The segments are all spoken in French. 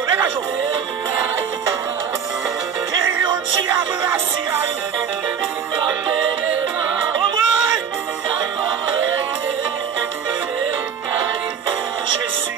dégagez. Et on diable racial. Jésus.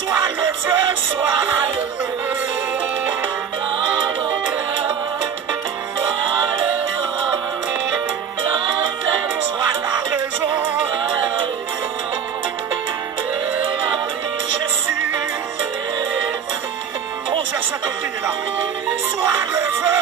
Sois le feu, sois le feu. Dans mon cœur, sois la raison. Jésus, on cherche cette fille là. Sois le feu.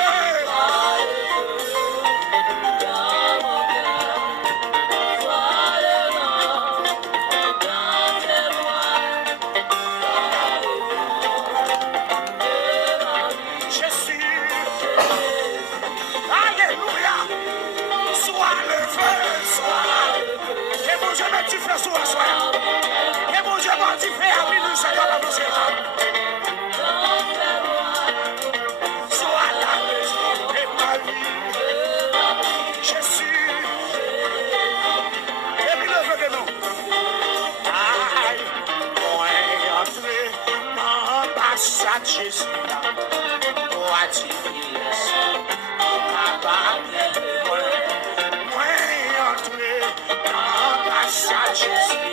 Et mon Dieu m'a dit, fais à minuit, ça va pas bouger. Sois la raison de ma vie. Jésus. Et puis le feu de nous. Aïe, moi entrer dans l'ambassade Jésus. Moi dire yes. Moi entrer dans l'ambassade Jésus.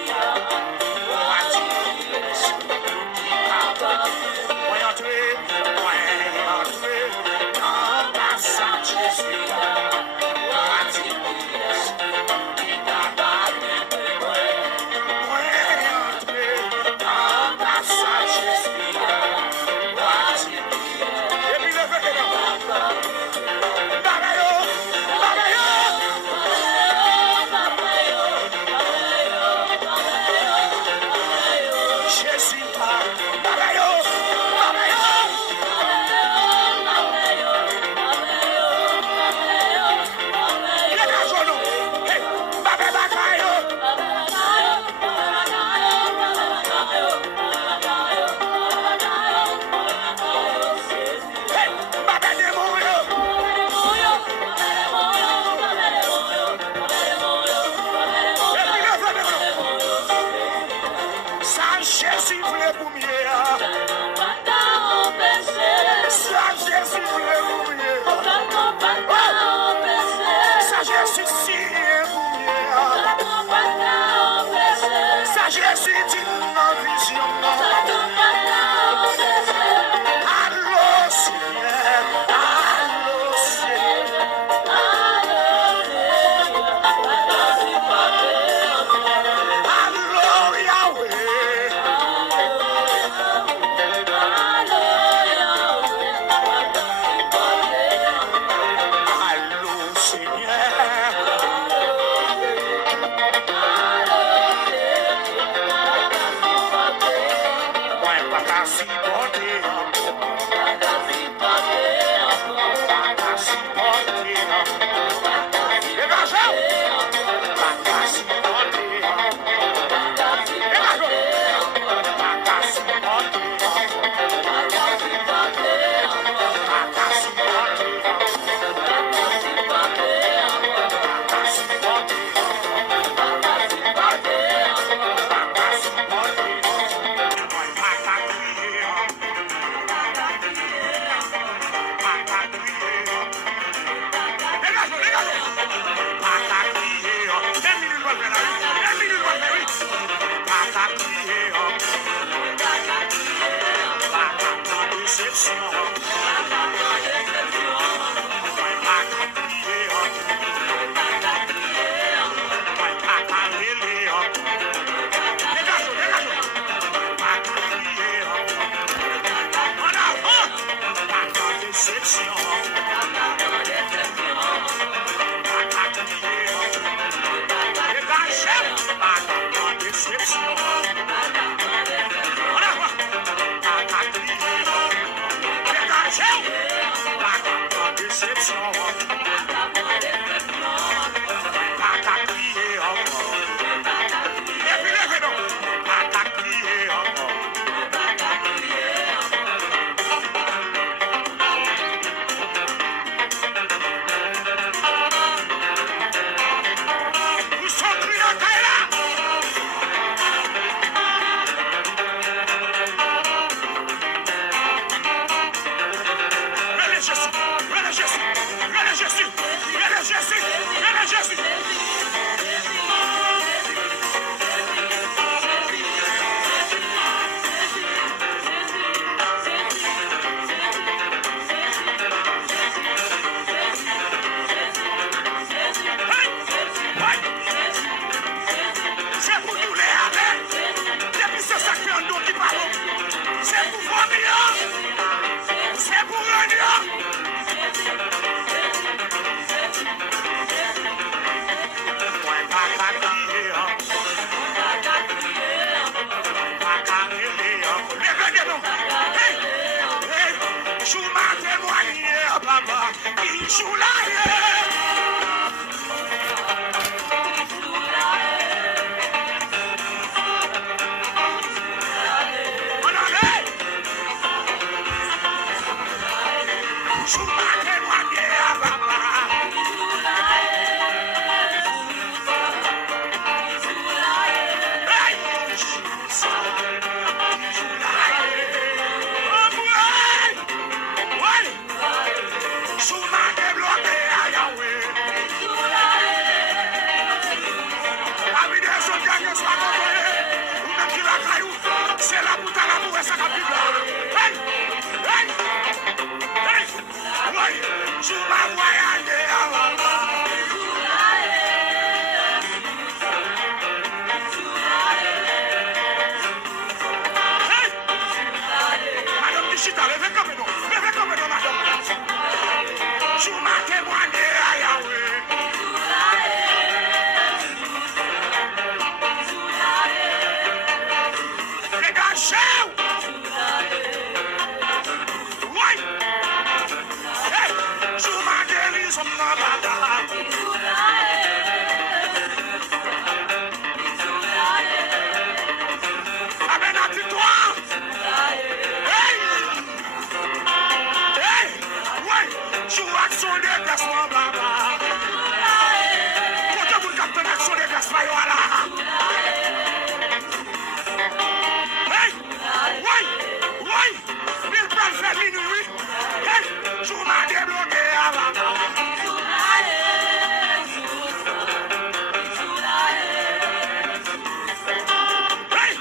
C'est la bouteille à la ça capite là. Hey! Hey! Hey! Oui! Je m'envoie aller avant. Hey! Madame Dichita, levez comme nous. Levez comme nous, madame. Je m'envoie aller à Yahweh. Dégagez! Oui! Hey! Je m'en guéris, on m'en va. Amen à toi! Hey! Hey! Oui! Je vois action de déplacement, baba. Quand vous captez l'action de déplacement, voilà. Hey! Oui! Oui! Il peut le faire minuit, oui! Hey! Je m'en débloqué avant. Hey!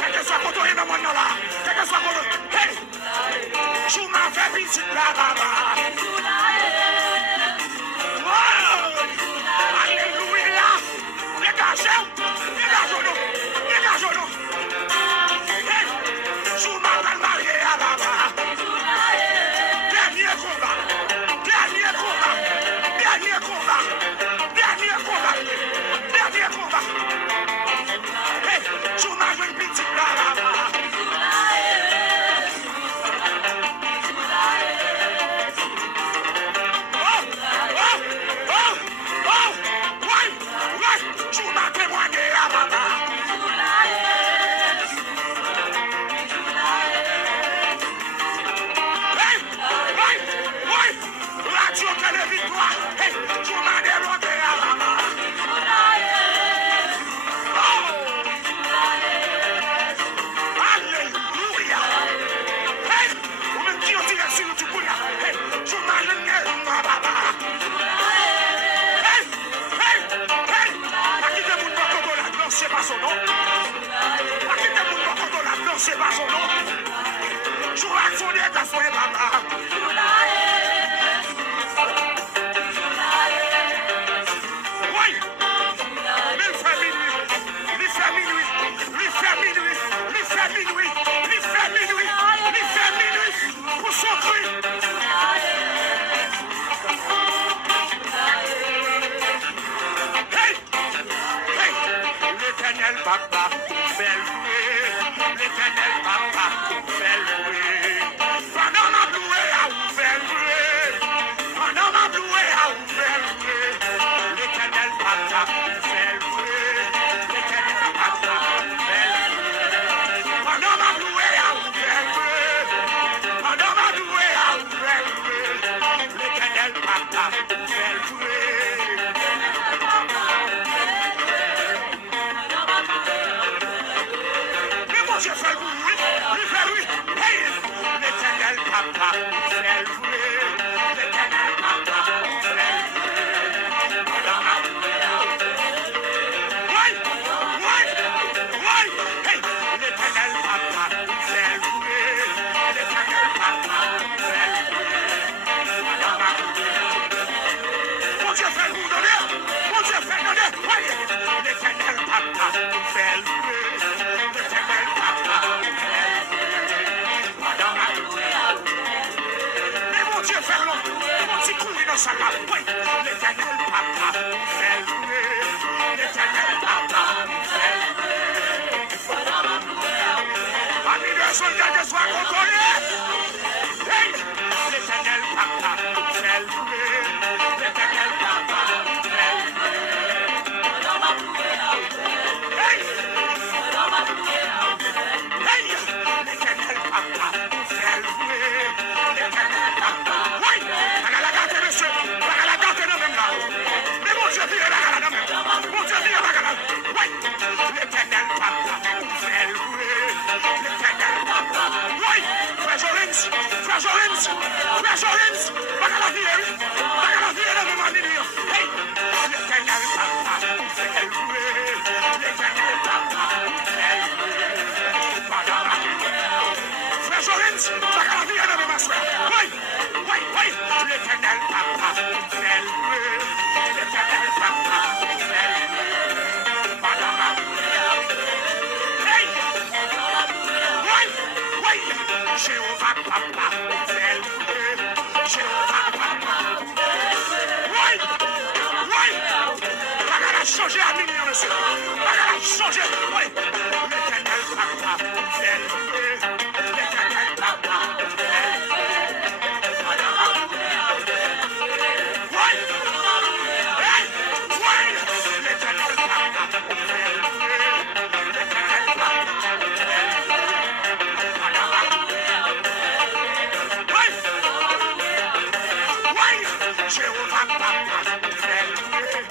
Quel que soit quand on est dans mon nom là, quel que soit quand on... Hey! Je m'en fais visite là, baba. Wow! Alléluia! Dégagez-nous! Dégagez-nous! Dégagez-nous! Hey! Je m'en marié à baba. Dernier combat! Dernier combat! Dernier combat! Dernier combat! Dernier combat! Hey! Je m'en joué une petite là, baba. C'est pas son nom. C'est pas son nom. Je vois son nez à son papa. Oui. Il fait minuit. Il fait minuit. Il fait minuit. Il fait minuit. Il fait minuit. Il fait minuit. Pour son cri. Hey. Hey. L'éternel papa fait louer. L'éternel papa fait louer. Pendant ma louée à vous faire louer. Pendant ma louée à vous faire louer. L'éternel papa fait louer. L'éternel papa fait louer. Pendant ma louée à vous faire louer. Pendant ma louée à vous faire louer. L'éternel papa fait louer. Dieu fait oui, il fait oui. changer à minuit, monsieur. Bagage changer. Oui. L'éternel papa, belle loué. L'éternel papa, belle loué. Oui. Hey. Oui. L'éternel papa, belle loué. L'éternel papa, belle loué. Oui. Jéhovah papa, belle loué.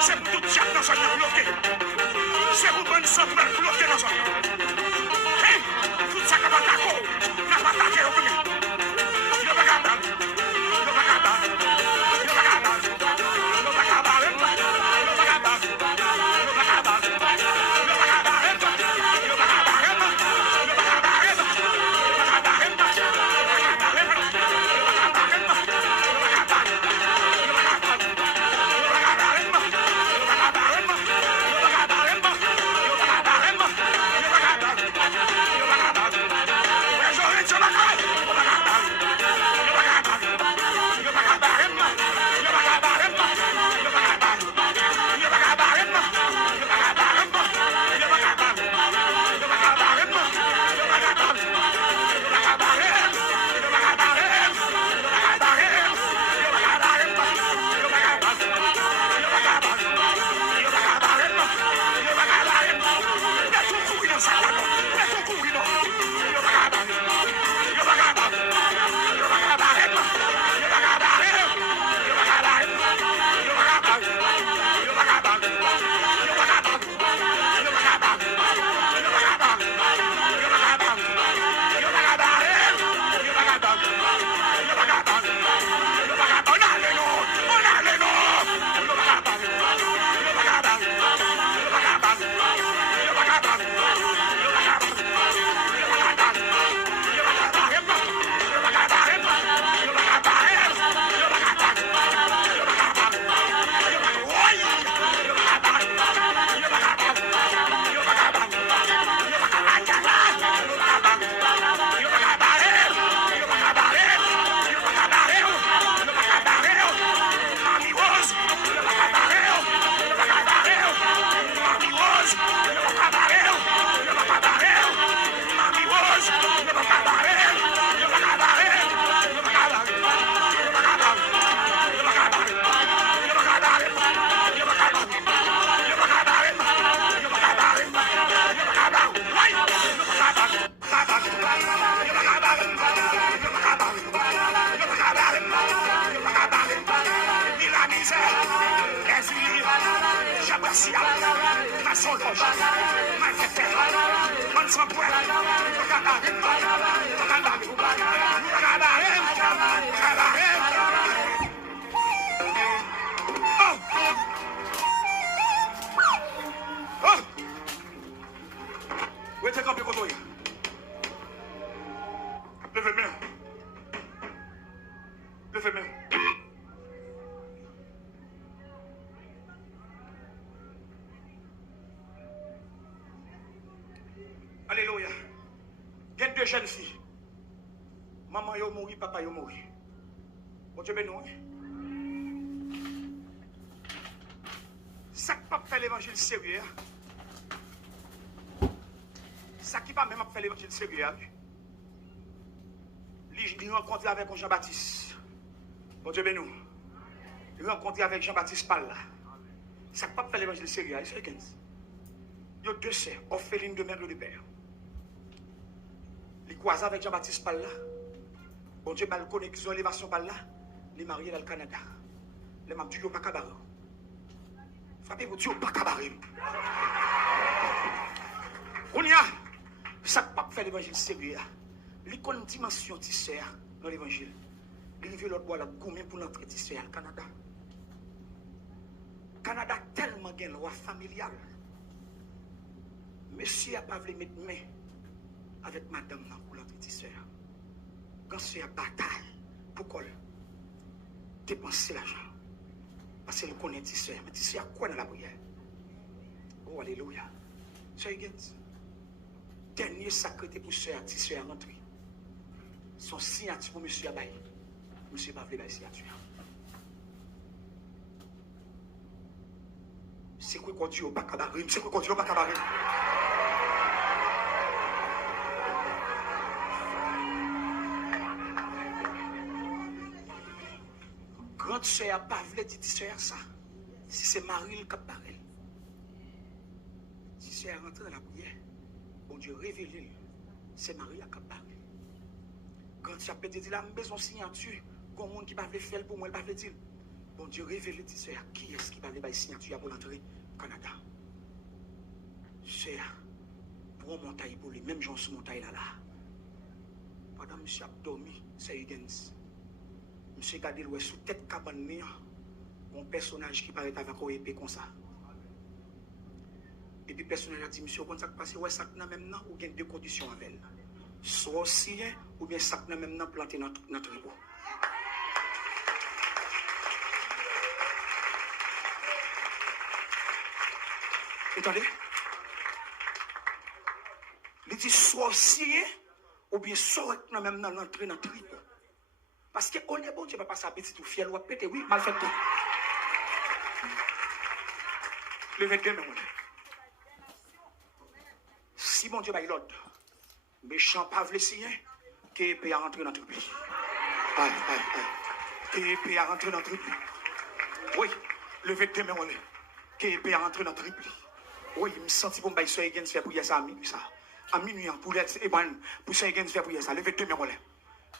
C'est pour tout diable dans un bloqué. C'est pour bonne santé bloqué dans un. Hey, tout ça qui va d'accord, n'a pas attaqué au premier. Il va garder. Il va garder. Il va garder. Il va garder. Il va garder. Il va garder. Il va garder. Il va deux jeunes filles. Maman yo mouri, papa yo mouri. Bon Dieu béni. Ça qui pas fait l'évangile sérieux. Ça qui pas même fait l'évangile sérieux. Il rencontre avec Jean-Baptiste. Bon Dieu béni. Il rencontre avec Jean-Baptiste Palla. Ça qui pas fait l'évangile sérieux. Il y a deux sœurs, orphelines de mère et de père. Il croise avec Jean-Baptiste Palla. Bon Dieu, il connaît qu'ils ont élévation Palla. Il est marié dans le Canada. Les mamans du pas cabaret. Frappez-vous, Dieu pas cabaret. On y a. Ça pas fait l'évangile sérieux. Il connaît une dimension tissère dans l'évangile. Il veut l'autre bois la gourmet pour notre tissère au Canada. Canada tellement une loi familiale. Monsieur n'a pas voulu mettre main avec madame pour l'autre tisseur. Quand c'est une bataille, pourquoi dépenser l'argent? Parce qu'il connaît tisseur. Mais tisseur, quoi dans la prière? Oh, alléluia. C'est le dernier sacré pour sœur, tisseur rentré. Son signature pour monsieur Abaye. Monsieur n'a pas voulu la signature. C'est quoi qu'on dit au pas cabaret? C'est quoi qu'on dit au pas cabaret? Grande sœur n'a pas voulu dire sœur ça. Si c'est Marie qui parle. Si sœur rentre dans la prière, bon Dieu révèle, c'est Marie qui parle. Quand tu as peut-être dit la maison signature, comme monde qui va faire pour moi, il va dire. Bon Dieu révèle, dit sœur, qui est-ce qui va faire signature pour l'entrée au Canada? Sœur, pour une montagne pour lui, même gens sur montagne là. Pendant que monsieur a dormi, c'est Higgins. Monsieur Gadil ouais sous tête cabane un personnage qui paraît avec un épée comme ça. Et puis le personnage a dit, monsieur, comment ça passe? Ouais, ça n'a même ou bien deux conditions avec elle. Soit sire ou bien ça n'a même planté notre tribu. Entendez? Il dit soit sire ou bien soit même notre tribu. Parce qu'on est bon, tu ne vas pas passer à petit ou fiel ou à péter. Oui, mal fait tout. Le 22 mai, si mon Dieu va y l'autre, méchant pas vle signer, que épée à rentrer dans notre pays. Aïe, aïe, aïe. Que épée à rentrer dans notre pays. Oui, le 22 mai, que épée à rentrer dans notre pays. Oui, il me sentit pour me faire une faire pour y ça à minuit. Ça. À minuit, pour être pour faire une faire pour y ça. Le 22 mai,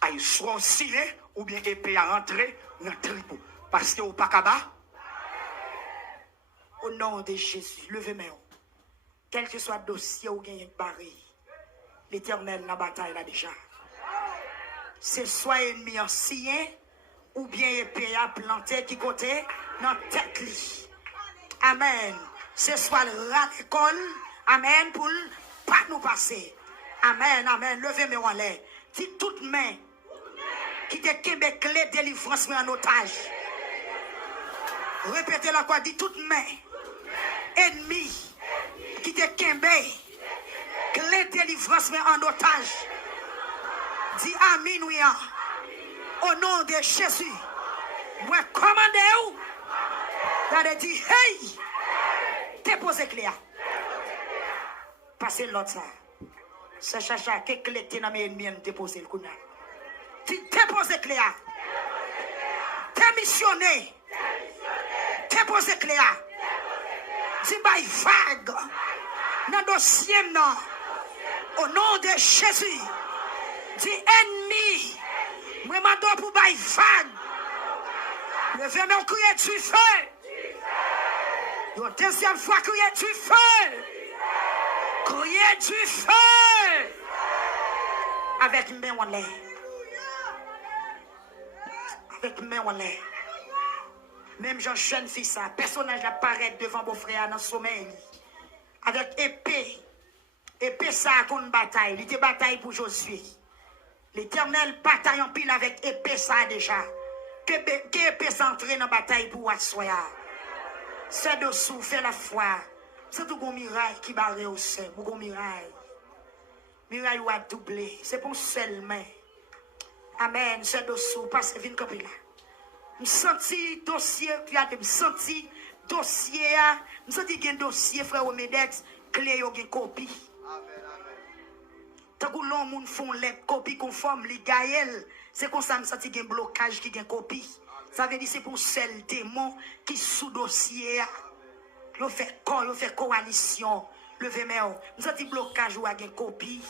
aïe, soit scellé ou bien épée à rentrer dans le tripot. Parce que au Pakaba, au nom de Jésus, levez-moi. Quel que soit le dossier ou gagne barré, l'Éternel la bataille là déjà. C'est soit ennemi en sien ou bien épée à planter qui côté dans tête li. Amen. C'est soit le rat l'école. Amen. Pour pas nous passer. Amen. Amen. Levez-moi en l'air. Dit toute main qui te kembe clé délivrance en otage. Répétez la quoi, dit toute main ennemi qui te kembe clé délivrance en otage. Dis amin oui. Au nom de Jésus. Moi commandez-vous. T'as dit hey. Déposez clé. Passez l'autre ça. C'est chacha qui clé dans mes ennemis déposer le coup. Tu déposes clé. Démissionner. Déposez clé. Tu bail vague. Dans dossier non. Au nom de Jésus. Dis ennemi. Moi mando pour bail vague. Levez mon crier du feu. Une deuxième fois crier du feu. Crier du feu. Avec main en l'air. Avec main en l'air. Même Jean jeune fils ça, personnage apparaît devant vos frères dans le sommeil. Avec épée. Épée ça contre bataille. Il était bataille pour Josué. L'Éternel bataille en pile avec épée ça déjà. Que épée s'entrer dans la bataille pour Assoya. C'est dessous, fait la foi. C'est tout bon miracle qui barre au sein. Bon miracle. Muraille ou a doublé. C'est pour seul main. Amen. Ce dossier, passe, viens camper là. Je senti dossier, je senti dossier, je senti qu'il y a un dossier, frère Omedex, clé, il y a une copie. Tant que l'on moun font les copies conformes, les gaël, c'est comme ça, je senti qu'il y a un blocage, qui a une copie. Ça veut dire c'est pour seul démon qui sous dossier, il fait coalition, levez main. Je senti blocage ou a une copie.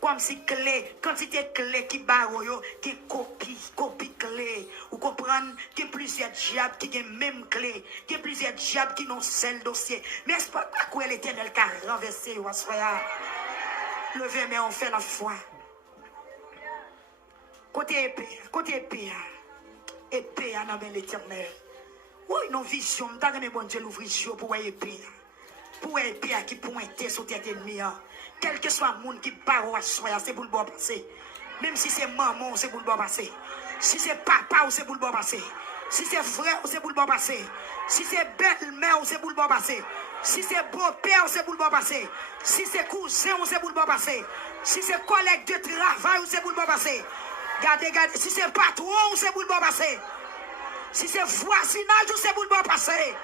Comme si clé, quantité clé qui barre, qui copie clé. Vous comprenez qu'il y a plusieurs diables qui ont même clé, qu'il y a plusieurs diables qui ont seul dossier. Mais c'est pas quoi l'Éternel qui a renversé, levez, mais on fait la foi. Côté épée, épée en avant l'Éternel. Oui, nos visions, nous avons bon Dieu l'ouvrir pour épée. Pour épée qui pointe sur tête ennemie. Quel que soit le monde qui parle à soi, c'est pour le bon passer. Même si c'est maman, c'est pour le bon passer. Si c'est papa, c'est pour le bon passer. Si c'est frère, c'est pour le bon passer. Si c'est belle-mère, c'est pour le bon passer. Si c'est beau-père, c'est pour le bon passer. Si c'est cousin, c'est pour le bon passer. Si c'est collègue de travail, c'est pour le bon passer. Regardez. Si c'est patron, c'est pour le bon passer. Si c'est voisinage, c'est pour le bon passer.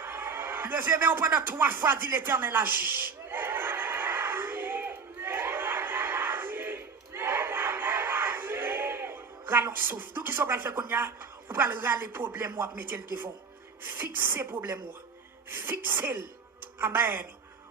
Levez-moi pendant 3 fois, dit l'Éternel agit. Rallons souffle. Tout qui sont faire qu'on y a, vous pouvez râler les problèmes ou mettre le devant. Fixez les problèmes. Fixez-le. Amen.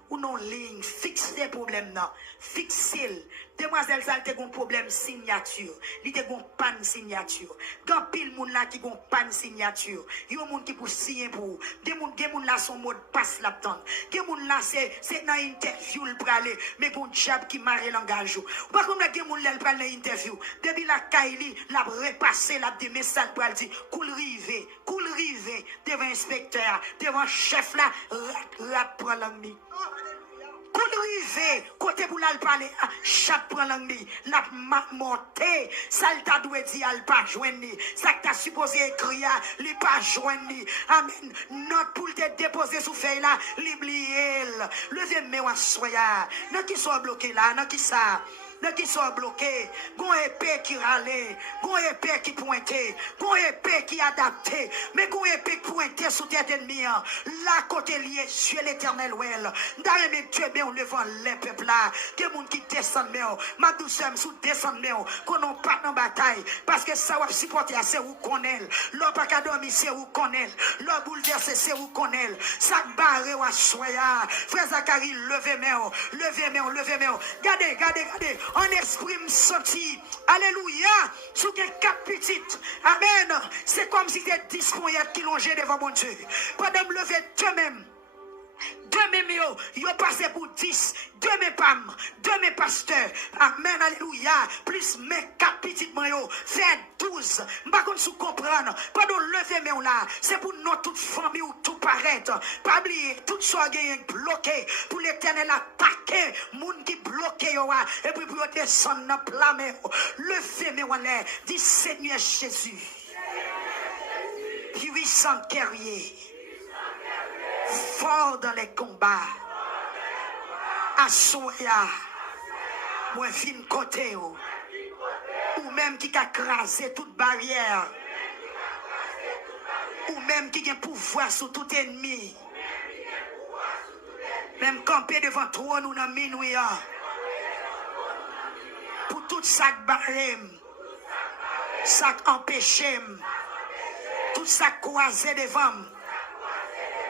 Ou non ligne, fixez les problèmes. Fixez-le. Demoiselle, ça a un problème signature. Il a un panne signature. Quand pile moun là qui a un panne signature. Il y a un monde qui pour signer pour. Des moun là son mode passe la tente. Des moun là c'est dans interview le pralé mais gon diable qui marre langage. Pas comme la moun là le pralé dans interview. Depuis la Kaili l'a repassé la des messages pour dire cool rivé devant inspecteur, devant chef là rat prend l'ennemi. Rivé, côté pour l'al parler, chaque prend l'ennemi, la monté, ça t'a doué dit al pas joindre, ça t'a supposé écrire, li pas joindre. Amen. Note pour te déposer sous feuille là, l'oublier. Levez moi soya. Non qui soit bloqué là, non qui ça. Dans qui sont bloqués, gon épée qui râlait, gon épée qui pointait, gon épée qui adaptait, mais gon épée qui pointait sous tête ennemie, là côté lié sur l'Éternel well. D'ailleurs même Dieu bien levant les peuples là, des gens qui descendent mais ma douceur sous descend mais qu'on n'ont pas dans bataille parce que ça va supporter c'est où connaît, l'on pas qu'à dormir c'est où connaît, l'on bouleverser c'est où connaît, ça barré ou soya, frère Zacharie levez mais regardez. En esprit me sorti. Alléluia. Sous que 4 petites. Amen. C'est comme si c'était 10 poignettes qui longeaient devant mon Dieu. Pendant me lever deux-mêmes. Deux-mêmes, yo passé pour 10. Deux-mêmes pam. Deux-mêmes pasteurs. Amen. Alléluia. Plus mes 4 petites maillots. Fait 12. M'pas qu'on sous comprendre. Pendant lever mes là. C'est pour notre toute famille ou tout paraître. Pas oublier. Tout soit bloqué. Pour l'Éternel attaquer. Moun qui bloqué yo. Et puis pour descendre dans plat mais levez mes là. Dis Seigneur Jésus. Puissant guerrier. Fort dans les combats. Assoya. Moi fin côté ou même qui a crasé toute barrière. Ou même qui a pouvoir sur tout ennemi. Même camper devant toi nous dans minuit. Pour tout ça barème. Ça empêché. Tout ça croisé devant.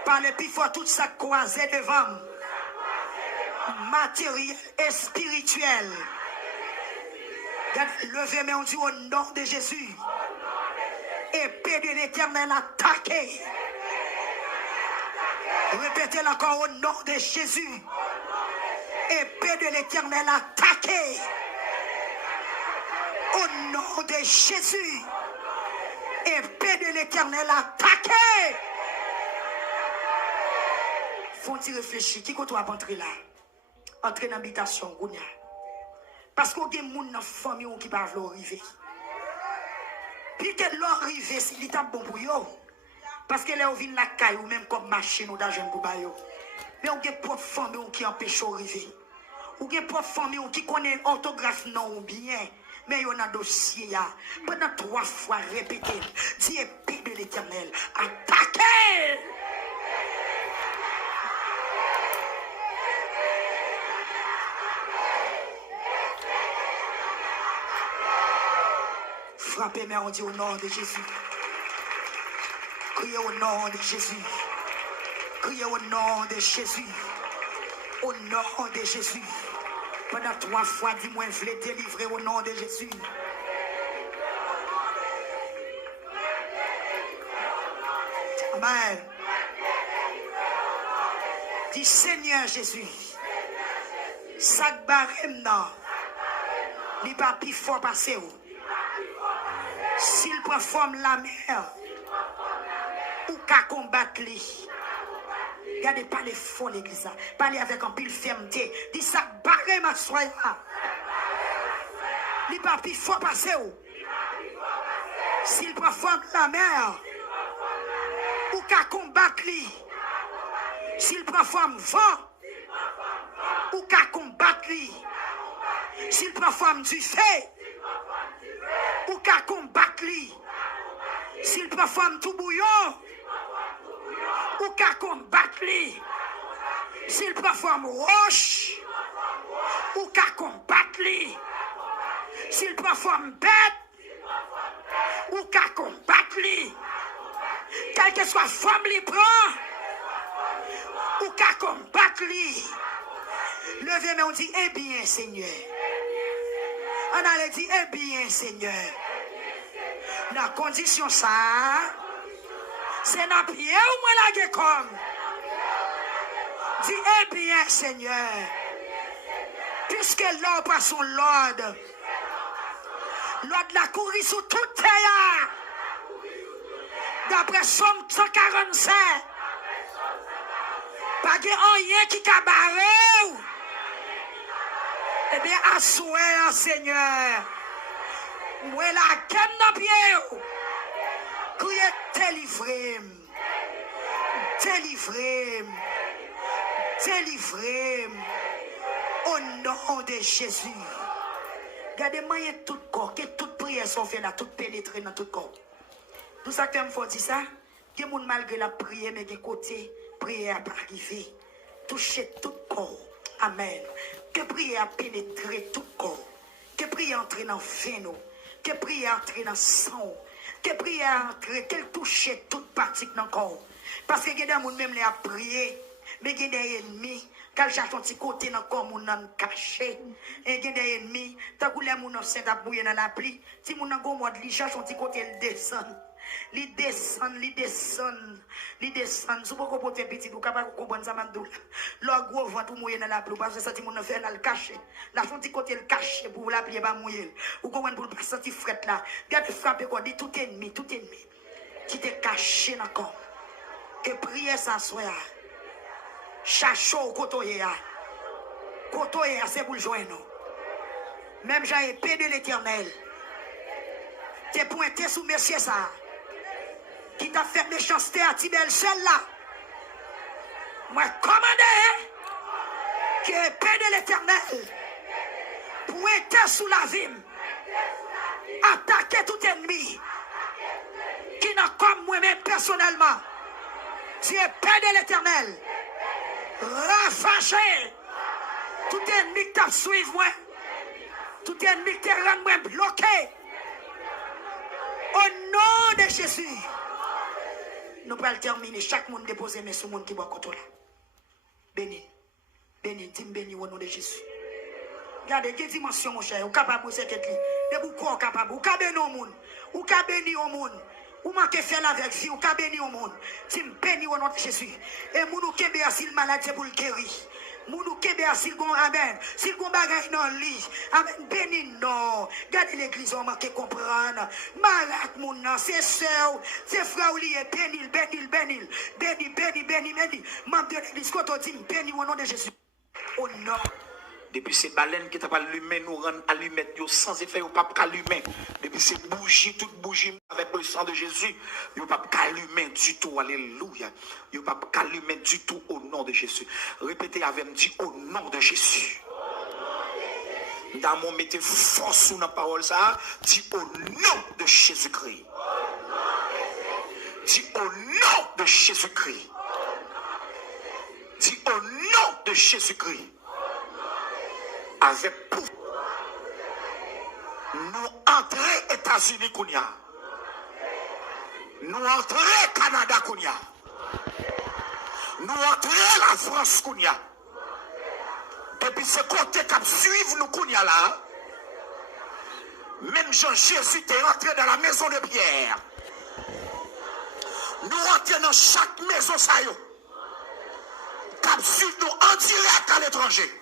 Parlez plus fort tout ça croisé devant. Matériel et spirituel. Levez-moi on dit au nom de Jésus. Épée de l'Éternel attaquée. Répétez-le encore au nom de Jésus. Épée de l'Éternel attaquée. Au nom de Jésus. Épée de l'Éternel attaquée. Faut-il réfléchir? Qui qu'on doit entrer là? Entrer dans l'habitation, Gounia. Parce qu'on a des gens dans la famille qui ne peuvent pas arriver. Puis que l'arrivée, c'est l'état bon pour eux. Parce que là, on vient la caille ou même comme machine ou d'argent pour eux. Mais on a des propres familles qui empêchent d'arriver. Ou gen pour famille ou qui connaît orthographe non ou bien. Mais il y a un dossier. Pendant 3 fois répété. Dis épée de l'Éternel. Attaquez! Frappez, mais on dit au nom de Jésus. Criez au nom de Jésus. Criez au nom de Jésus. Au nom de Jésus. Pendant 3 fois, dis-moi, je l'ai délivré au nom de Jésus. Amen. Dis Seigneur Jésus. Sac barème non. Li pas plus fort passer. S'il prend forme la mer. Ou qu'à combattre lui. Regardez, parlez fort l'église. Parlez avec un pile fermeté. Dis ça, barré ma soya. Li pas plus fort passer. S'il prend forme la mer. Ou qu'à combattre lui. S'il prend forme vent. Ou qu'à combattre lui. S'il prend forme du feu. Ou qu'à combattre lui. S'il prend forme tout bouillon. Ou qu'à combattre lui. S'il prend forme roche. Ou qu'à combattre lui. S'il prend forme bête. Ou qu'à combattre lui. Quelle que soit forme lui prend. Ou qu'à combattre lui. Levez, mais on dit, eh bien, Seigneur. On allait dire, eh bien, Seigneur. La condition ça, c'est dans pied ou moi la gué comme. Dis, eh bien, Seigneur. Puisque l'ordre par son l'ordre. L'ordre la courir sous toute terre. D'après Somme 145. Pas de rien qui cabaret. Eh bien, assoyez, Seigneur. Moi, la gamme dans pied. Criez, délivrez. Délivrez. Délivrez. Au nom de Jésus. Regardez-moi, tout corps, que toute prière sont faites là, toute pénétrée dans tout corps. Tout ça que je faut dire ça, que moun malgré la prière, mais de côté, prière pas arriver. Toucher tout corps. Amen. Que prière pénétrer tout corps. Que prière entre dans veine. Que prière entre dans sang. Que prière entre, qu'elle touche toute partie dans le corps. Parce que il y a des gens même les a prié, mais il y a des ennemis. Quand j'ai un petit côté dans le corps, mon nom caché. Et il y a des ennemis. Tant que les gens sont bouillés dans la pluie, si mon nom gomme de cherche un petit côté, il descend. Li descend. Si vous comprenez petit, vous capable de comprendre ça maintenant. Le gros ventre mouillé dans la pluie, parce que ça, mon fait là le caché. La son petit côté le caché pour la pluie pas mouiller. Vous comprenez pour pas sentir fret là. Regardez frapper quoi, dit tout ennemi qui te caché dans le corps. Que prier ça soit. Chacho kotoye ya. Kotoye ya, c'est pour le joindre. Même j'ai épée de l'Éternel. T'es pointé sous monsieur ça. Qui t'a fait méchanceté à Tibel seul là. Moi commandé. Qui est épée de l'Éternel. Pointé sous la vie. Attaquer tout ennemi. Qui n'a comme moi-même personnellement. Tu es épée de l'Éternel. Ravager tout ennemi qui t'a suivi moi, tout ennemi qui t'a rendu moi bloqué. Au nom de Jésus, nous allons terminer. Chaque monde déposer mes sous monde qui boit côté là. Béni, dis béni au nom de Jésus. Regardez quelle dimension mon cher, vous capable de cette tête là. Vous quoi capable, vous capable bénir au monde, vous capable bénir au monde. Ou manquez faire avec vie, ou qu'à bénir au monde. Tu me bénis au nom de Jésus. Et mounou kebe a s'il malade, c'est pour le guérir. Mounou kebe a s'il gon amen. S'il gon bagage dans le lit. Amen. Béni non. Gardez l'église, on manque comprendre. Malade moun nan, c'est sœur, c'est frère ou lié. Béni. Membre de l'église, quand on dit béni au nom de Jésus. Au nom. Depuis ces baleines qui t'ont allumé, nous rendent allumettes sans effet, ou pas allumé. Depuis ces bougies, toutes bougies avec le sang de Jésus, vous pas allumer du tout, alléluia. Vous pas allumer du tout au nom de Jésus. Répétez avec moi, dit au nom de Jésus. Dans mon mettez force sous la parole ça, dit au nom de Jésus-Christ. Dis au nom de Jésus-Christ. Dis au nom de Jésus-Christ. Avec pour nous entrer États-Unis Kounia. Nous entrer Canada Kounia. Nous entrer la France Kounia. Depuis ce côté qui suivent nous Kounia là. Même Jean-Jésus est rentré dans la maison de Pierre. Nous entrons dans chaque maison ça yo. Cap suivre nous en direct à l'étranger.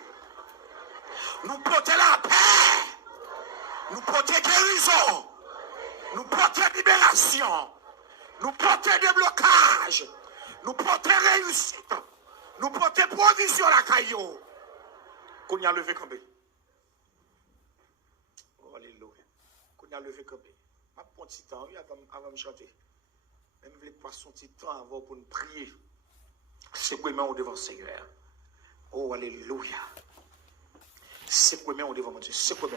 Nous portons la paix. Nous portons guérison. Nous portons libération. Nous portons déblocage. Nous portons réussite. Nous portons provision la caillou. Qu'on y a levé comme oh, alléluia. Qu'on y a levé comme ma petit temps avant de chanter. Même les poissons petit temps avant pour nous prier. C'est quoi au devant Seigneur. Oh alléluia. C'est quoi au devant mon Dieu. C'est quoi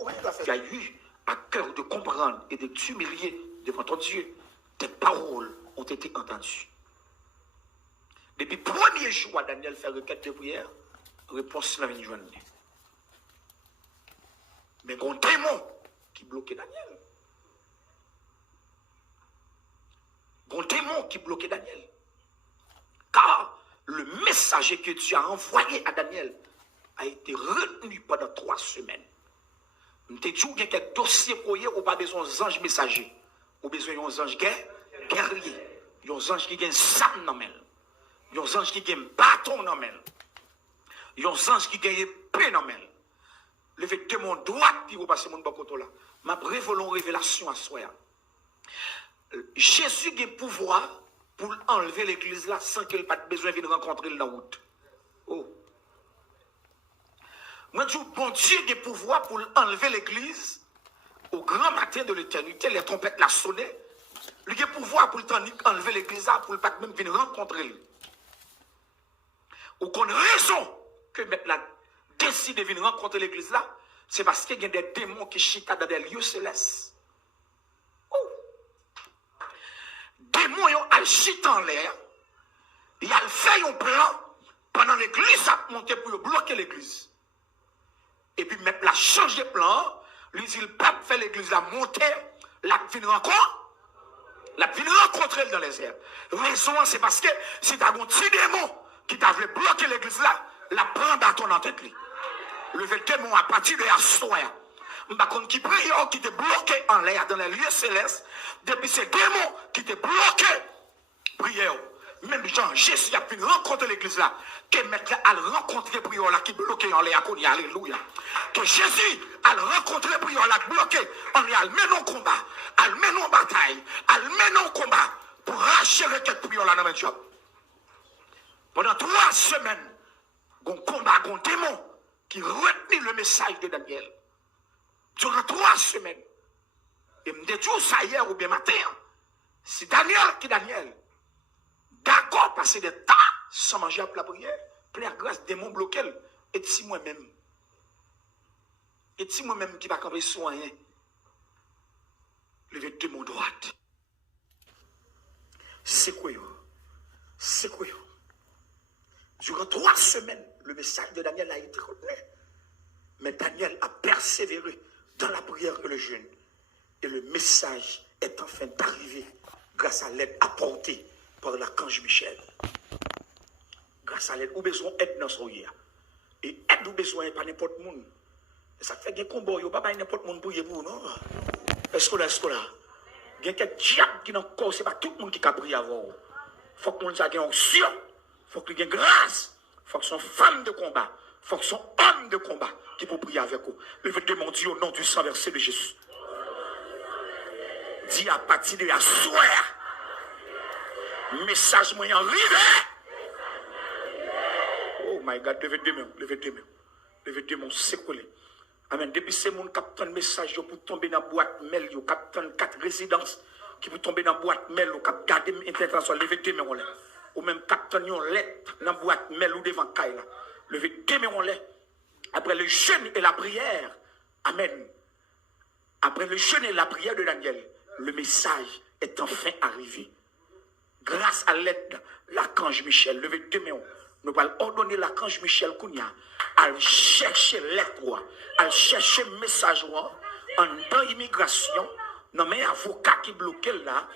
on va eu à cœur de comprendre et de t'humilier devant ton Dieu. Tes paroles ont été entendues. Depuis le premier jour, Daniel fait requête de prière, réponse n'a pas joindre. Mais il y a un démon qui bloquait Daniel. Il y a un démon qui bloquait Daniel. Car le messager que Dieu a envoyé à Daniel a été retenu pendant 3 semaines. Je te dis qu'il y a quelques dossiers pour y ou pas besoin d'anges messagers. Ou besoin d'un ange guerrier. Il y a un ange qui a un sam dans main. Il y a un ange qui a un bâton dans main. Il y a un ange qui a une épée dans main. Le fait que mon droit qui va passer mon bakoto là. Ma révélation à soi. Jésus a un pouvoir pour enlever l'église là sans qu'il n'ait pas besoin de rencontrer la route. Oh. Moi, je dis, bon Dieu a un pouvoir pour enlever l'église au grand matin de l'éternité, les trompettes la sonné. Il a un pouvoir pour enlever l'église là pour ne pas même venir rencontrer lui. Ou qu'on a raison que maintenant décide de venir rencontrer l'église là, c'est parce qu'il y a des démons qui chitent dans des lieux célestes. Démons ont agi en l'air, ils ont fait un plan pendant l'église a monté pour bloquer l'église. Et puis maintenant, changer de plan, lui dit le pape fait l'église la monter, la venir encore, la venir rencontrer dans les airs. Raison, c'est parce que si tu as un petit démon qui t'a voulu bloquer l'église là, la prend dans ton tête. Le démon à partir de la soirée. Qui prie, qui te bloqué en l'air dans les lieux célestes, depuis ces démons qui te bloqué, prière. Même Jean, Jésus a pu rencontrer l'église là, que maintenant à rencontrer prière là qui bloqué en l'air, alléluia. Que Jésus a rencontré prière là bloqué en l'air, elle mène en combat, elle mène en bataille, elle mène en combat pour racheter cette prière là dans le job. Pendant 3 semaines, on combat un démon qui retenait le message de Daniel. Durant 3 semaines. Et me dit ça hier ou bien matin. Si Daniel, d'accord, passer des temps sans manger à la prière, plein grâce, démon bloqué, et si moi-même. Et si moi-même qui va camper soigner, le démon droite. C'est quoi? C'est quoi? Durant 3 semaines, le message de Daniel a été retenu. Mais Daniel a persévéré dans la prière et le jeûne. Et le message est enfin d'arriver grâce à l'aide apportée par l'archange Michel. Grâce à l'aide, ou besoin d'aide dans son hier. Et aide ou besoin pas n'importe qui. Ça fait des combats, il n'y a pas n'importe qui pour vous, non? Est-ce que là? Il y a quelques diables qui n'ont pas corps, ce n'est pas tout le monde qui a prié avant. Il faut que les gens aient onction, il faut qu'ils aient grâce, il faut qu'ils soient femmes de combat, il faut qu'ils soient hommes de combat qui peuvent prier avec vous. Levez mon Dieu au nom du sang versé de Jésus. Dis à partir de la soirée, message moyen arrivé. Oh my God, levez deux mains, c'est collé. Amen. Depuis ces gens qui ont un message pour tomber dans la boîte mail, qui ont 4 résidences qui vont tomber dans la boîte mail, qui ont gardé l'intervention, levez deux mains. Ou même 4 lettres dans la boîte mail ou devant Kaila. Levez deux mains. Après le jeûne et la prière, amen. Après le jeûne et la prière de Daniel, le message est enfin arrivé. Grâce à l'aide de l'archange Michel, levez deux mains, nous allons ordonner l'archange Michel Kounia à chercher lettre, à chercher message en dans l'immigration, non mais avocat qui bloque là,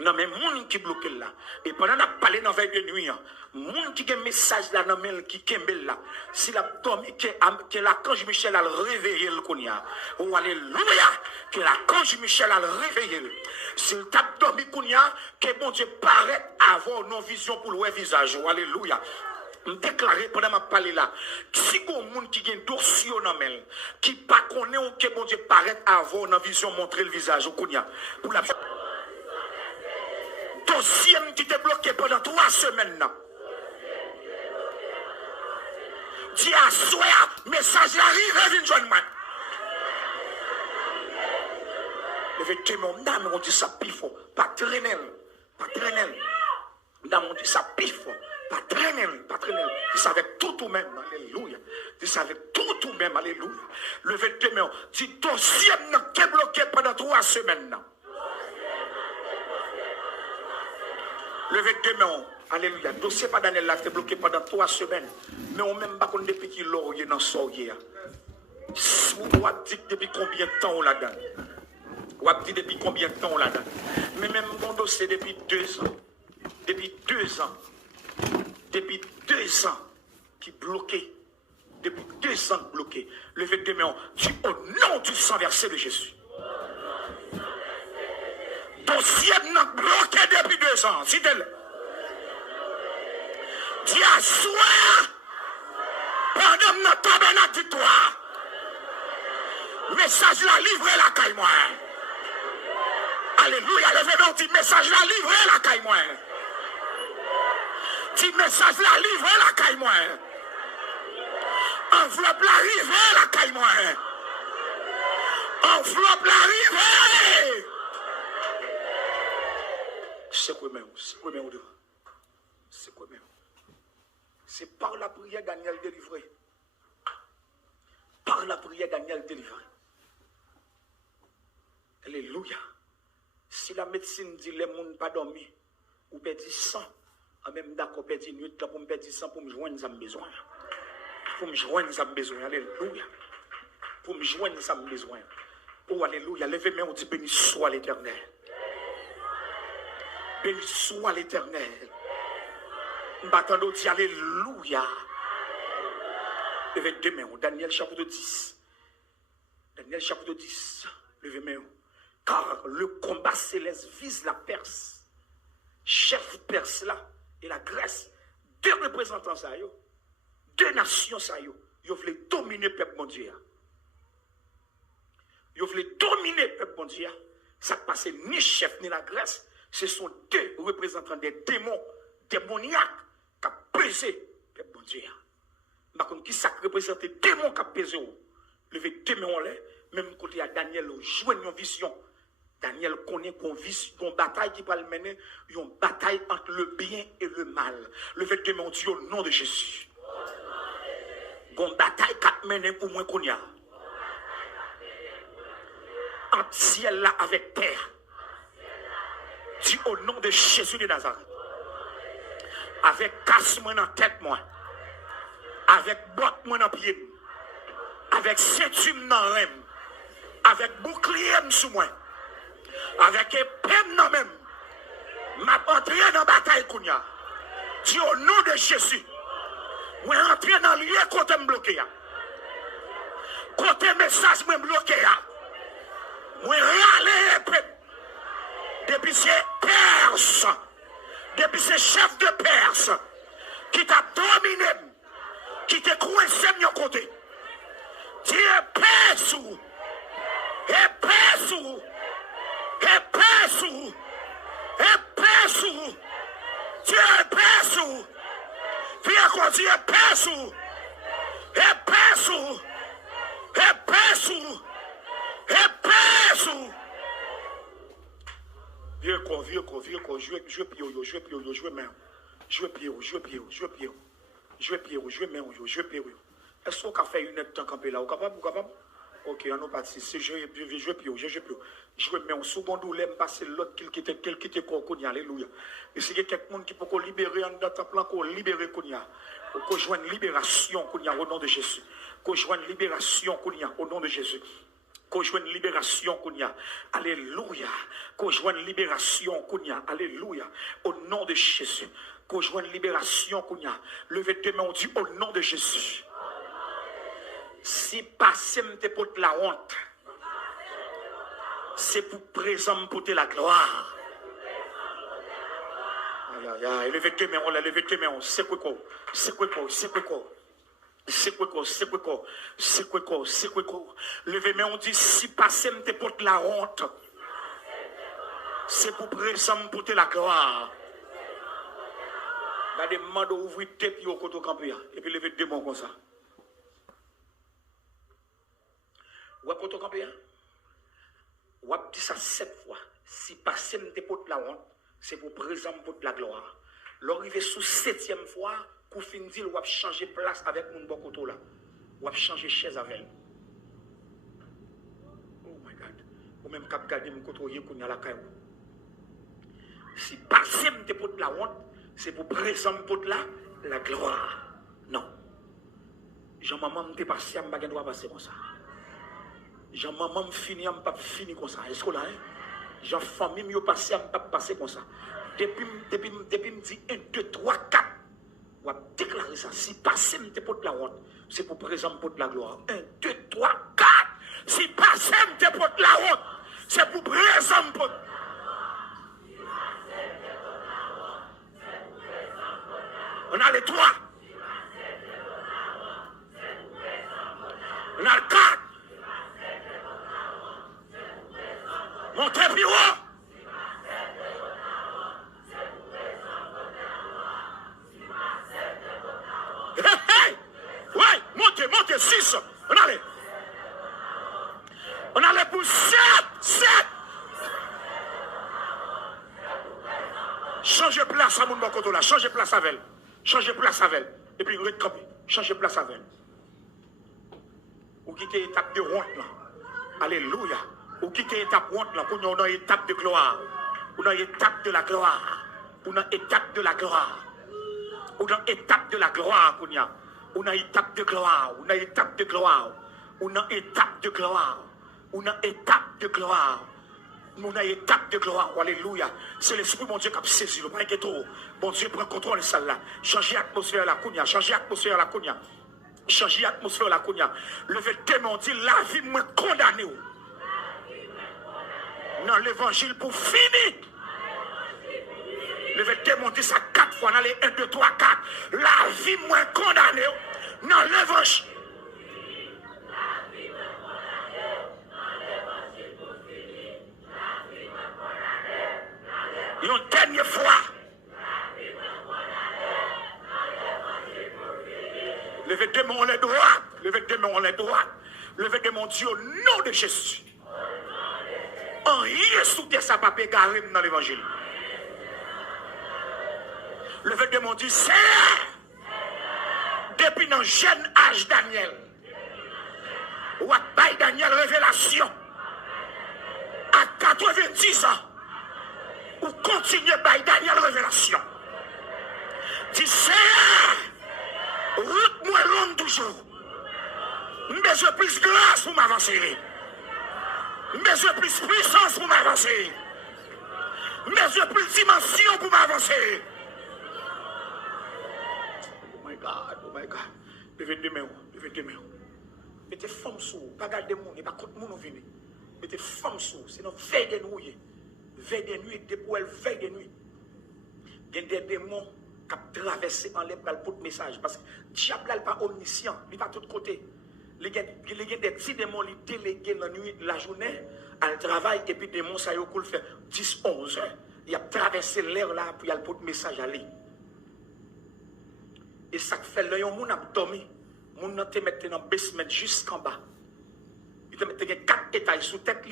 non mais moun qui bloque là. Et pendant la parlé dans veille de nuit, moun qui a un message là, non mais qui kembel là, si la dormi que l'archange Michel a réveillé le Kounia. Oh alléluia, que l'archange Michel a réveillé. S'il t'a dormi Kounia, que bon Dieu paraît avoir nos visions pour le visage. Oh alléluia. Je déclaré pendant ma parole là, si vous avez des gens qui ont un dossier qui ne connaissent pas que bon Dieu paraît avoir une vision montrer le visage pour la dossier qui était bloqué pendant 3 semaines. Dis à soi, message arrive, viens joindre moi. Le vêtement, madame, on dit ça pif, pas traîner, pas traîner. Madame, on dit ça pif. Pas traîner, pas traîner. Dis avec tout même, alléluia. Dis avec tout même, alléluia. Le 22 mai, dis dossier qui est bloqué pendant 3 semaines. Le 22 mai, alléluia. Dossier pas Daniel là, qui est bloqué pendant 3 semaines. Mais on même pas qu'on depuis qu'il l'a dans son hier. Vous avez dit depuis combien de temps on l'a donné. Vous avez dit depuis combien de temps on l'a donné. Mais même mon dossier depuis 2 ans. Depuis 2 ans. Depuis 2 ans qui bloqué. Depuis 2 ans bloqué. Le 22 mai, tu au nom du sang versé de Jésus. Dossier n'a bloqué depuis 2 ans. Citez-le. Dis à soi. Pendant notre tabernacle du toit. Message la livré la caille moi. Alléluia. Le 22 dit message la livré la caille moi. Petit message la livré la caille moi. Enveloppe la livré la caille moi. Enveloppe la livré. C'est quoi même? C'est quoi même? C'est quoi même? C'est par la prière Daniel délivré. Par la prière Daniel délivré. Alléluia. Si la médecine dit les gens pas dormi, ou perdit 100. Même d'accord, perdre une nuit pour me perdre 100 pour me joindre, ça me besoin. Pour me joindre, ça me besoin. Alléluia. Pour me joindre, ça me besoin. Oh, alléluia. Levez-moi, on dit béni soit l'Éternel. Béni soit l'Éternel. M'attendons, dit alléluia. Levez-moi, Daniel chapitre 10. Daniel chapitre 10. Levez-moi. Car le combat céleste vise la Perse. Chef Perse là. Et la Grèce, 2 représentants ça yo, 2 nations ça yo, ils voulaient dominer le peuple mondial. Ils voulaient dominer le peuple mondial. Ça passe ni chef ni la Grèce, ce sont 2 représentants des démons démoniaques qui ont pesé le peuple mondial. Par contre, qui ça représente les démons qui ont pesé? Le démon là, même côté à Daniel, jouer une vision. Daniel connaît qu'on vit une bataille qui va le mener, une bataille entre le bien et le mal. Le fait de mon Dieu au nom de Jésus. Une bataille qui va mener pour moi qu'on y a. Entre ciel là avec terre. Dis au nom de Jésus de Nazareth. Avec casse moi dans tête moi. Avec botte moi dans pied. Avec ceinture dans rem. Avec bouclier sous moi. Avec épée non même, m'a entré dans la bataille Kounia. Dis au nom de Jésus, moi entré dans le lieu côté me bloqué. Côté message me bloqué. Moi râler épée. Depuis ces Perses, depuis ces chefs de Perse, qui t'a dominé, qui t'a coincé de mon côté. Dis épée sous, épée sous. Épée sous, épée sous, Dieu épée sous, viens qu'on dit épée sous, épée sous, épée sous, épée sous. Viens qu'on, jouer main, jouer pied, jouer main, jouer pied. Est-ce qu'on a fait une heure de temps camper là? Vous capable? Ok, on est parti. C'est jouer plus. Je remets un second où l'aime passer l'autre qui était Kounia. Alléluia. Et c'est quelqu'un qui peut libérer en notre plan, qu'on libérer Kounia. Qu'on joue une libération Kounia au nom de Jésus. Qu'on joue une libération Kounia au nom de Jésus. Qu'on joue une libération Kounia. Alléluia. Qu'on joue une libération Kounia. Alléluia. Au nom de Jésus. Qu'on joue une libération Kounia. Levez tes mains, on dit au nom de Jésus. Si passer me pour la honte, c'est pour présent pour la gloire. Aïe, aïe, aïe, levez tes mains, c'est quoi, levez mains, on dit, si passer me pour la honte, c'est pour présent pour la gloire. La demande d'ouvrir tes pieds au côté campé, et puis levez deux mains comme ça. Ou à côté campé, ou à dit ça 7 fois. Si passer me pour la honte, c'est pour présent pour la gloire. L'arrivée sous 7e fois, pour finir, ou à changer place avec mon bon côté là. Ou à changer chaise avec elle. Oh my God. Ou même cap garder mon côté qu'on y a la caillou. Si passer me pour la honte, c'est pour présent pour la gloire. Non. Jean-maman me passé, je ne dois pas passer comme ça. Jean-maman me finit, je ne pas fini comme ça. Est-ce que là, Jean-famille me passé, je ne pas passer comme ça. Depuis me dit 1, 2, 3, 4. On va déclarer ça. Si passer me pour la honte, c'est pour présent pour la gloire. 1, 2, 3, 4. Si passer me pour la honte, c'est pour présent pour. On a les 3. On a le 4. Montez plus haut. Hey, ouais, montez, 6. On allait pour 7. Changez place à mon bon côté là. Changez place avec elle. Et puis, changez place avec elle. Ou quittez l'étape de honte là. Alléluia. Ou quittez l'étape honte là. Pour nous, on a étape de gloire. On a étape de la gloire. On a étape de la gloire. On a étape de la gloire. On a étape de gloire. On a étape de gloire. On a étape de gloire. On a étape de gloire. On a étape de gloire. Alléluia. C'est l'esprit, mon Dieu, qui a saisi le bras. Bon Dieu, prend contrôle de celle-là. Changez l'atmosphère la Kounia. Changez l'atmosphère la Kounia. Changez l'atmosphère la Kounia. Levez le témoin, dit la vie m'a condamné. Dans l'évangile pour finir. Levez le témoin, dit ça 4 fois. Dans les 1, 2, 3, 4. La vie m'a condamné. Dans l'évangile. Une dernière fois. Levez deux mains, on les droite. Levez deux mains, on les droite. Levez deux mains, Dieu, au nom de Jésus. En rien sous terre, ça va pas égarer dans l'évangile. Levez deux mains, Dieu, Seigneur. Depuis dans le jeune âge Daniel. Ou à bail Daniel révélation. À 90 ans. Ou continuer par Daniel révélation. Dis Seigneur, route moi longue toujours. Mais plus grâce pour m'avancer. Mais plus puissance pour m'avancer. Mais plus dimension pour m'avancer. Oh my God. Levez deux mains. Mettez femme sous, pas garder mon, et pas contre mon venir. Mettez femme sous, sinon veille de nouilles. Veille de nuit, depuis elle veille de nuit. Il y a des démons qui traversent en l'air pour le message. Parce que le diable n'est pas omniscient, il n'est pas de tous côtés. Il y a des petits démons qui délégués la nuit, la journée, à le travail, et puis des démons, ça y est, fait 10, 11 heures. Il a traversé l'air là, puis il y a le message à aller. Et ça fait là, il y a un monde qui a dormi. Le monde te mette dans le basement jusqu'en bas. Il te mette 4 étages sous tête.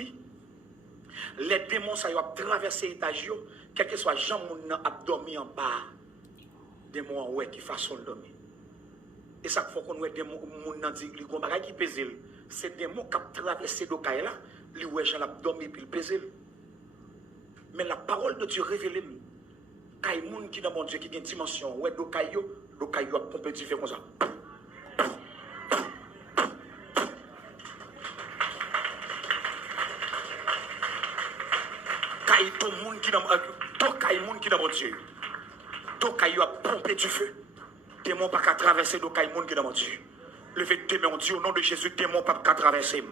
Les démons, ça y a traversé l'étage, quel que soit Jean, mon a dormi en bas. Démons, ouais, qui façon de dormir. Et ça faut qu'on ait des mots qui pèsent. C'est des mots qui traversent le cahier là, les ouais j'en abdomen puis le pèsent. Mais la parole de Dieu révèle quand il y a qui dans mon Dieu qui a une dimension, ouais do caillou a pompé du fait comme ça. Quand tout le monde qui dans mon Dieu. Do caillou a pompé du feu. Démon pas qu'à traverser do caillou monde qui dans mon Dieu. Levez tes mains, on dit au nom de Jésus, démon pas qu'à traverser.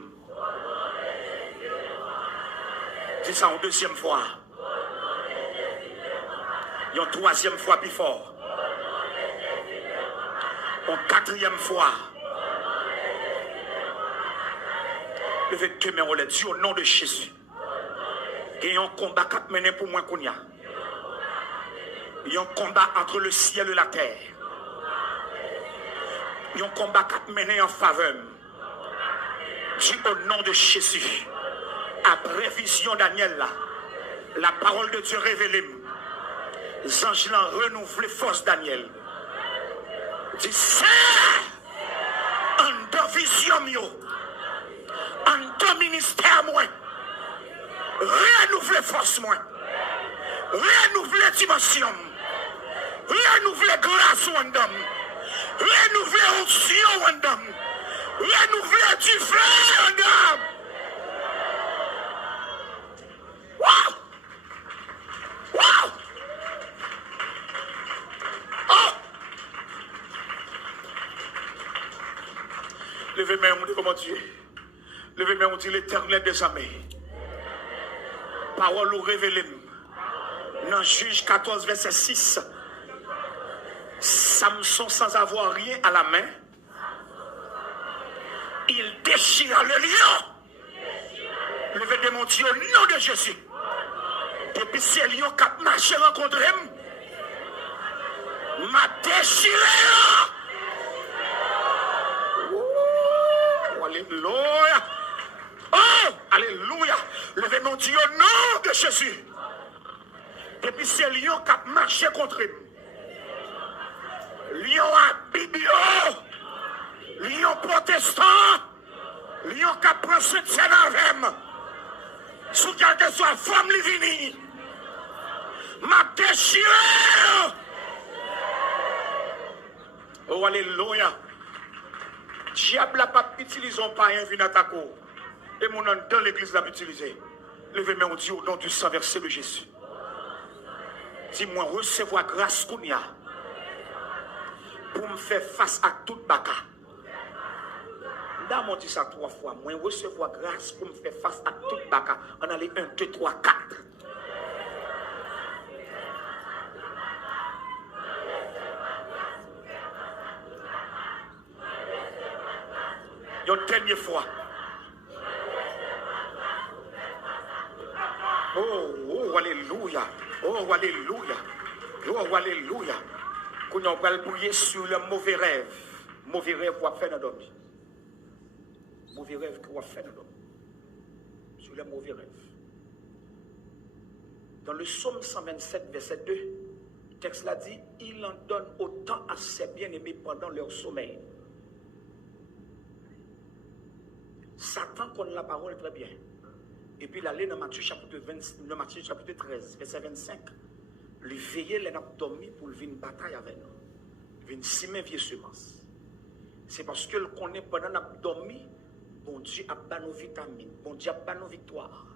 Dis ça en deuxième fois. Et en troisième fois plus fort. En quatrième fois. Levez tes mains, on les dit au nom de Jésus. Et un combat qui a mené pour moi qu'on y a. Il y a un combat entre le ciel et la terre. Il y a un combat qui a mené en faveur. Dis au nom de Jésus. Après vision Daniel là, la parole de Dieu révélée. Les anges l'ont renouvelé force Daniel. Dis c'est en vision mio, en ministère moi. Renouveler force moi. Renouveler dimension. Renouveler grâce ou endam. Renouveler onction ou endam. Renouveler du feu endam. Wow! Wow! Oh! Levez-moi, on dit comment Dieu. Levez-moi, on dit l'Éternel des armées. Parole ou révélée. Dans Juge 14, verset 6. Samson, sans avoir rien à la main, il déchira le lion. Levez mon Dieu au nom de Jésus. Depuis ces lions qui ont marché rencontrer, m'a déchiré. Oh, alléluia. Oh, alléluia. Levez mon Dieu au nom de Jésus. Depuis ces lions qui ont marché contre lui. Lion à Bibio. Lion protestant. Lion qui a pris ce tien sous quelque soit femme livini. M'a déchiré. Oh, alléluia. Diable n'a pas utilisé un païen vin attaquer. Et mon nom dans l'église l'a utilisé. Levez-moi, on dit au nom du sang versé de Jésus. Dis-moi, recevoir grâce qu'on y a pour me faire face à toute baka. D'abord, on dit ça 3 fois. Moi, recevoir grâce pour me faire face à toute baka. On a les 1, 2, 3, 4. Une dernière fois. Oh, alléluia. Oh, alléluia. Oh, alléluia. Quand on va bouiller sur le mauvais rêve. Mauvais rêve qu'on va faire dans le dormir. Mauvais rêve qu'on va faire dans le dormir. Sur le mauvais rêve. Dans le psaume 127, verset 2, le texte l'a dit, il en donne autant à ses bien-aimés pendant leur sommeil. Satan connaît la parole très bien. Et puis il allait dans Matthieu chapitre 13, verset 25. Il veillait les dormi pour venir une bataille avec nous. Il venir semer vieille semence. C'est parce que le connaît pendant notre dormi, bon Dieu a pas nos vitamines, bon Dieu a pas nos victoires.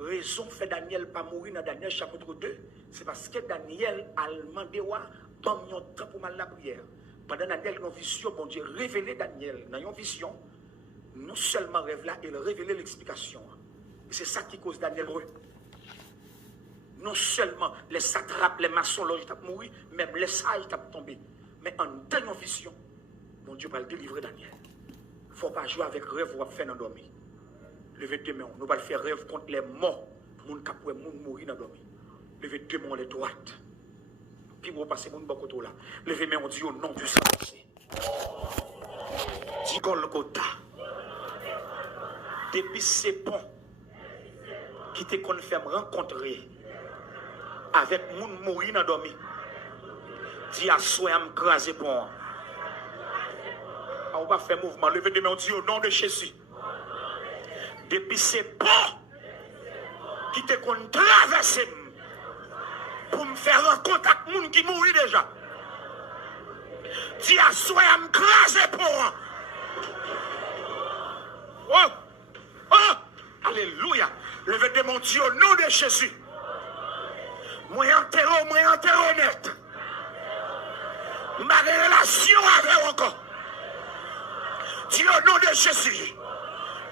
Raison fait Daniel pas mourir dans Daniel chapitre 2, c'est parce que Daniel a demandé bon temps pour mal la prière. Pendant Daniel dans vision, bon Dieu révélé Daniel dans une vision. Non seulement rêve là, il révélait l'explication. C'est ça qui cause Daniel heureux. Non seulement les satrapes, les maçons, ils ont mouru, même les sages ont tombé. Mais en dernière vision, mon Dieu va le délivrer Daniel. Il ne faut pas jouer avec rêve ou faire dans dormir. Levez deux mains, nous allons faire rêve contre les morts. Moun kapoué, moun mourir dans dormir. Levez deux mains, les droites. Puis vous passez moun bokoto là. Levez mains, on dit au nom du Saint-Esprit. Dis Golgotha. Depuis ces ponts qui te confirment rencontrer avec moun mourir dans dormi. Dis à soi, à m'craser pour moi. On va faire mouvement. Levez des mains, on dit au nom de Jésus. Depuis ces ponts qui te qu'on traverse pour me faire un contact avec les gens qui mourent déjà. Dis à soi, à m'craser pour moi. Oh! Oh! Alléluia! Levez des mains, on dit au nom de Jésus. Moi enterré net. Ma relation avec encore. Dis au nom de Jésus.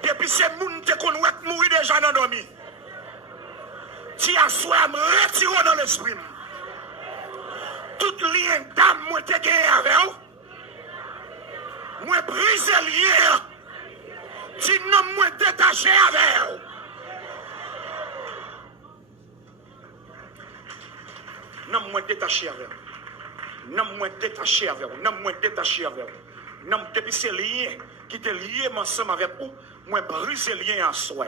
Depuis ces gens qui ont mouru déjà dans le dormi. Dis à soi, me retirer dans l'esprit. Tout lien d'âme, moi te gagné avec vous. Moi briser le lien. Dis non, moi détaché avec vous. Non, moi détaché avec vous. Non, moi détaché avec vous. Non, moi détaché avec vous. Non, depuis ces liens qui étaient liés ensemble avec vous, moi briser le lien en soi.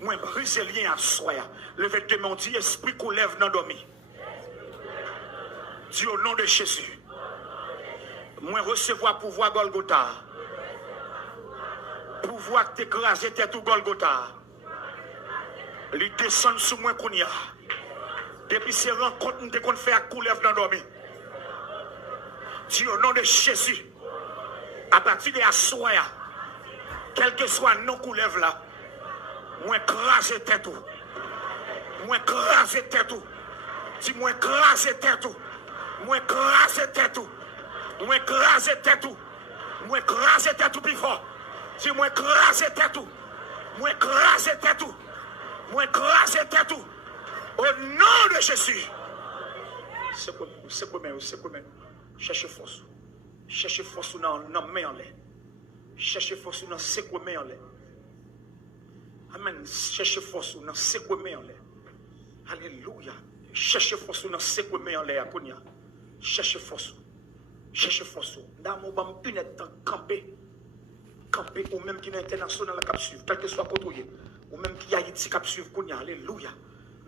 Moi briser le lien en soi. Levez tes mains, dit esprit qu'on lève dans dormi. Dis au nom de Jésus. Moi recevoir pouvoir Golgotha. Pouvoir t'écraser tête ou Golgotha. Lui descendre sous moi qu'on y a. Depuis ces rencontres, nous devons faire un coup lève dans dormi. Dis au nom de Jésus. À partir de la soirée, quel que soit nos coulèves là, moi craser tête ou. Moi craser tête ou. Dis moi craser tête ou. Moi craser tête ou. Moi craser tête ou. Moi craser tête ou plus fort. Dis moi craser tête ou. Moi craser tête ou. Moi craser tête ou. Au nom de Jésus. C'est quoi, cherchez force. Cherchez force dans main en l'air. Cherchez force dans c'est quoi main en l'air. Amen. Cherchez force dans c'est quoi main en l'air. Alléluia. Cherchez force dans c'est quoi main en l'air. Cherchez force. Cherchez force. Dans mon bam une temps camper ou même qui est international cap suivre, quel que soit côté ou même qui a Haïti cap suivre konya. Alléluia.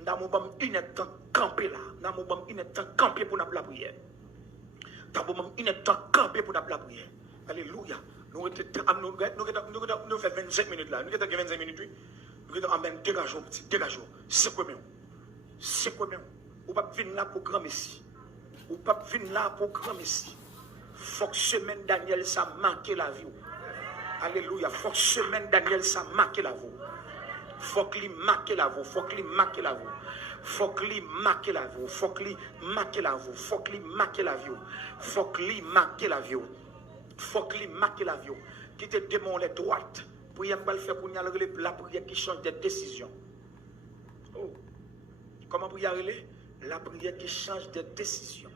Dans mon bam une temps camper là. Dans mon bam une temps camper pour la prière. Dans mon bam une temps camper pour la prière. Alléluia. Nous fait 25 minutes là. Nous avons 25 minutes. Nous avons amené dégageons. C'est quoi même? C'est quoi même? Ou pas venir là pour grand messie. Ou pas venir là pour grand messie. Faut que semaine Daniel ça marque la vie. Alléluia. Faut que semaine Daniel ça marque la vie. Faut qu'il marque la vie. Faut qu'il marque la vie. Faut qu'il marque la vie. Faut qu'il marque la vie. Faut qu'il marque la vie. Faut qu'il marque la vie. Faut qu'il marque la vie. Qui te demande les droites. Pour y aller faire pour y aller la prière qui change de décision. Oh. Comment pour y aller? La prière qui change de décision.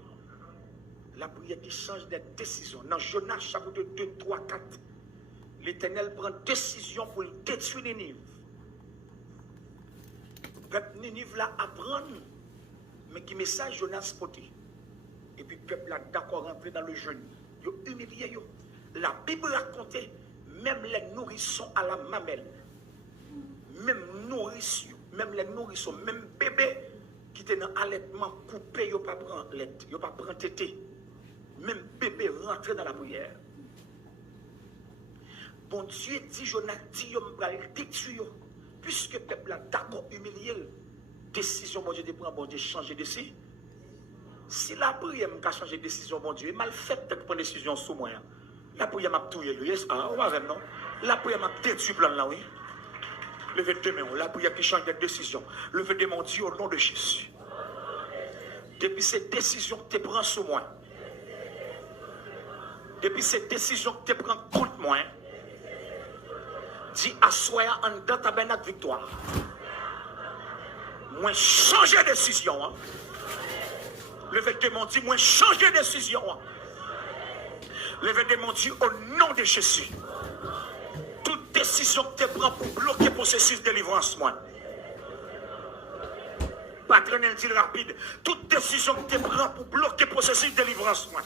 La prière qui change de décision. Dans Jonas chapitre 2, 3, 4. L'Éternel prend décision pour détruire Ninive. Peuple Ninive là apprend. Mais qui message Jonas porté. Et puis peuple là d'accord rentré dans le jeûne. Yo humilié yo. La Bible racontait même les nourrissons à la mamelle. Même nourrissons, même les nourrissons, même bébés qui étaient dans allaitement coupé, yo pas prendre lait, yo pas prendre tété. Même bébé rentré dans la prière. Bon Dieu dit Jonas dit yo m'pral détruire puisque peuple a d'accord humilié. Décision bon Dieu de prendre bon Dieu changer de si. Si la prière m'a changé de décision bon Dieu, mal fait de prendre décision sous moi. La prière m'a touillé lui, est-ce on va non? La prière m'a détruit plan là oui. Levez deux mains, la prière qui change de décision. Levez deux mains, Dieu au nom de Jésus. Depuis cette décision que tu prends sous moi. Depuis cette décision que tu prends contre moi. Dis assoya en dans tabernacle victoire. Moi changer de décision. Hein? Levez deux mains, dis moi changer de décision. Hein? Levez des mains, Dieu, au nom de Jésus. Toute décision que tu prends pour bloquer le processus de délivrance, moi. Patronel dit rapide. Toute décision que tu prends pour bloquer le processus de délivrance, moi.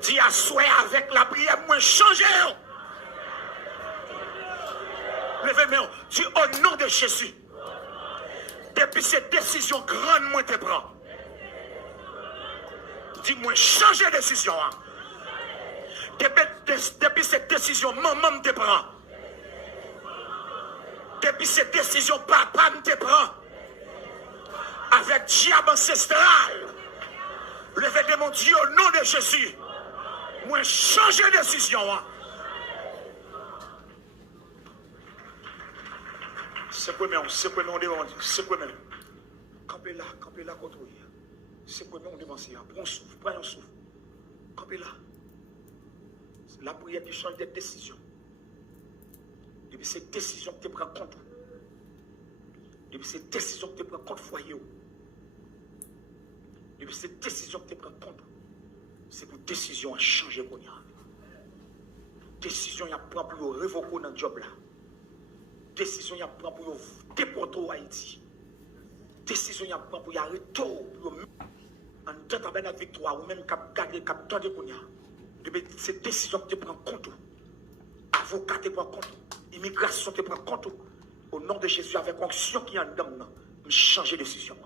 Dis à soi avec la prière, moi, changez. Levez les mains, Dieu, au nom de Jésus. Depuis cette décision grande, moi, tu prends. Dis-moi, changer de décision. Depuis cette décision, maman te prend. Depuis cette décision, papa te prend. Avec diable ancestral. Levez de mon Dieu au nom de Jésus. Moi, changer de décision. C'est quoi même, c'est quoi même, on demande, c'est quoi même. Campez là, contre lui. C'est quoi même, on demande, prends un souffle, prends un souffle. Campez là. C'est la prière qui change de décision. Depuis cette décision que tu prends compte. Depuis cette décision que tu prends compte foyer. Depuis cette décision que tu prends compte. C'est pour décision à changer pour nous. Décision à prendre pour révoquer dans le job là. Décision à prendre pour déporter au Haïti. Décision à prendre pour arrêter pour en tant que la victoire ou même cap garder cap tendre pour nous. Depuis cette décision que tu prends compte. Avocat te prend compte. Immigration te prend compte. Au nom de Jésus avec onction qui est en dedans. Je change de décision.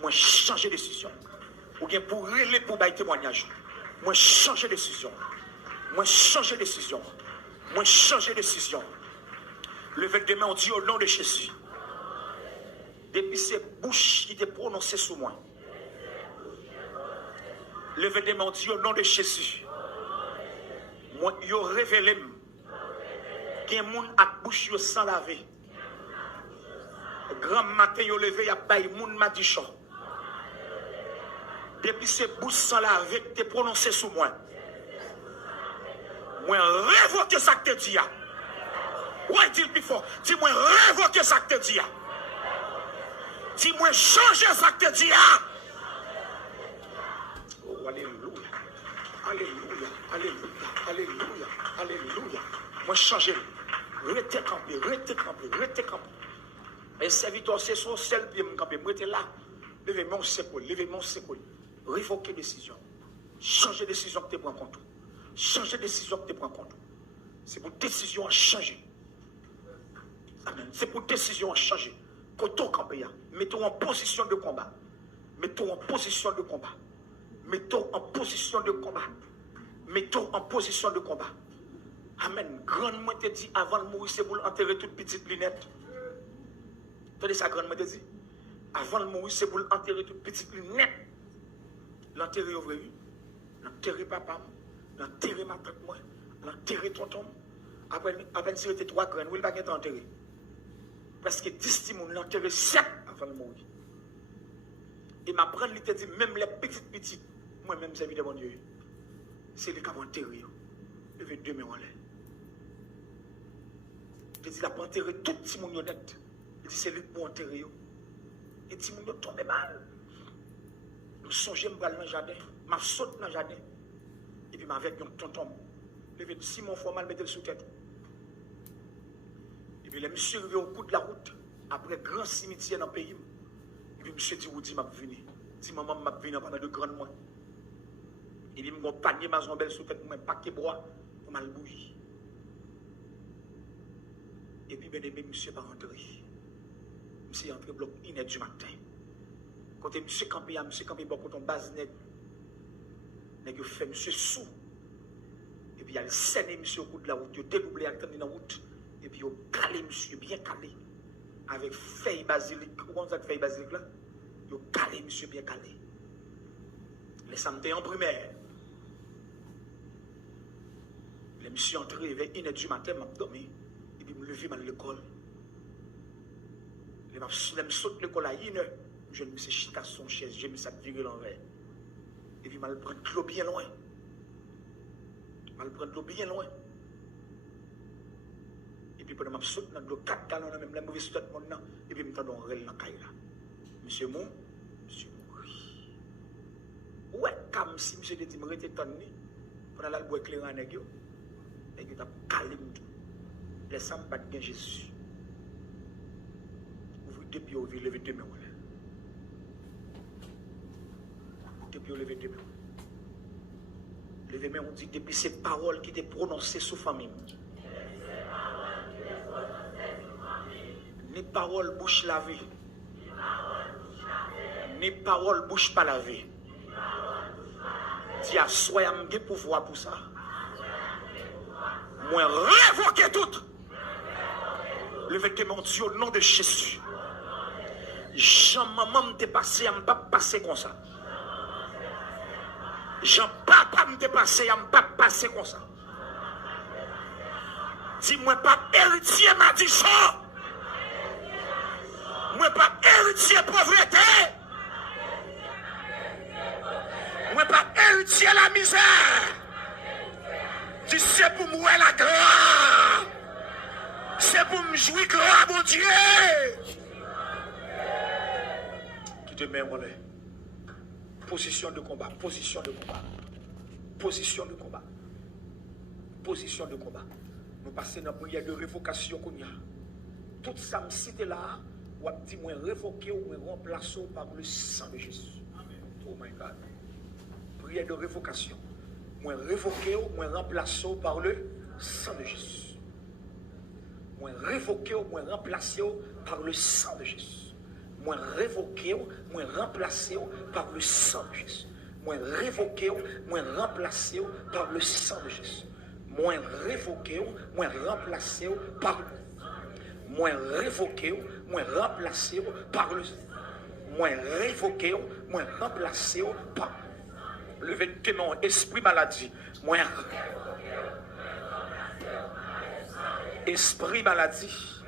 Moi changer de décision. Ou bien pour relayer pour bailler témoignage. Moi changer de décision. Moi changer de décision. Moi changer de décision. Levez les mains, on dit au nom de Jésus. Depuis ces bouches qui étaient prononcées sous moi. Levez les mains, on dit au nom de Jésus. Moi, yo révélé qu'il y a des gens à bouche sans laver. Grand matin, yo levé, y a bail moun madichon. Depuis ces bouches sans laver, tu es prononcé sous moi. Moi, révoquer ça que tu dis. Ouais, dis-le plus fort. Dis-moi, révoquer ça que tu dis. Dis-moi, changer ça que tu dis. Oh, alléluia. Alléluia. Alléluia. Alléluia. Alléluia. Moi, changer. Restez campé, restez campé, restez campé. Et serviteur, c'est son seul pied, me camper. Moi, j'étais là. Levez mon secours, levez mon secours. Révoquer décision. Changer décision que tu prends compte. Changer décision que tu prends compte. C'est pour décision à changer. Amen. C'est pour décision à changer. Koto campé. Mettons en position de combat. Mettons en position de combat. Mettons en position de combat. Mettons en position de combat. Amen. Grandement te dit avant de mourir, c'est pour enterrer toute petite lunette. Attendez ça, grandement te dit. Avant de mourir, c'est pour enterrer toute petite lunette. L'enterrer au vrai, l'enterrer papa, l'enterrer ma tante, l'enterrer tonton. Après, si c'était 3 graines, où il va être enterré. Parce que 10 timons, l'enterrer 7 avant de mourir. Et ma prendre, il te dit, même les petites, moi-même, c'est de mon Dieu. C'est lui qui va enterrer. Il veut 2 mains en l'air. Il dit, il a pas enterré tout timon honnête. Il dit, c'est lui qui va enterrer. Et timon tombe mal. Je songe dans le jardin, je saute dans le jardin, et puis avec un tonton, je vais Simon Formal mettre le sous tête. Et puis, je me suis arrivé au bout de la route, après un grand cimetière dans le pays. Et puis, je me suis dit, je vais venir. Si maman m'a venu pendant 2 grands mois. Et puis, je me panier ma zombelle sous tête pour un paquet de bois pour mal bouillir. Et puis, bien aimé, monsieur pas rentré. Monsieur est entré bloc 1h du matin. Quand monsieur campé, beaucoup ton base net. Nèg fait monsieur sous. Et puis il a scène monsieur au bout de la route, il a dédoublé à dans la route. Et puis il a calé monsieur, bien calé. Avec feuille basilic. Comment ça feuille basilic là? Il a calé monsieur, bien calé. Les samedis en primaire. Les monsieur entré vers 1h du matin, m'a dormi. Et puis me lever à l'école. Les me saute l'école à 1h. Je me suis chita son chaise, je me suis viré l'envers. Et puis, je vais prendre l'eau bien loin. Je vais prendre l'eau bien loin. Et puis, pendant que je saute dans l'eau 4 gallons, même la mauvaise tête, et puis, je me tends dans le caille là. Monsieur Mou, monsieur Mou. Ouais, comme si monsieur dit, je me suis tanné. Pendant là, je bois éclairant avec eux. Et puis, je vais calmer tout. Laissez-moi battre bien Jésus. Ouvrez 2 pieds, ouvrez, levez 2 mains. Depuis on levé 2 mains. Levé mains, on dit depuis ces paroles qui étaient prononcées sous famille. Ni parole bouche lavée. Ni parole bouche pas lavée. Dis à soyez un pouvoir pour ça. Moi, révoquer tout. Levez que mon Dieu au nom de Jésus. Jean maman m'te passé, m'pas passé comme ça. Jean papa m'te passé, m'pas passé comme ça. Dis-moi pas héritier malédiction. Moi pas héritier pauvreté. Moi pas héritier la misère. Dis c'est pour moi la gloire. C'est pour me jouir gloire mon Dieu. Qui te met en l'air. Position de combat, position de combat. Position de combat. Position de combat. Nous passons dans la prière de révocation qu'on y a. Tout ça me cite là, ou dit moi révoquer ou me remplacer par le sang de Jésus. Oh my God. Prière de révocation. Moi révoquer ou me remplacer par le sang de Jésus. Moi révoquer ou me remplacer par le sang de Jésus. Moi révoquer ou me remplacer par le sang de Jésus. Moi révoquer ou me remplacer par le sang de Jésus. Moi révoqué, moi remplacé par moi révoqué, moi remplacé par le moi révoqué, moi remplacé par le vêtement esprit maladie, moi esprit maladie,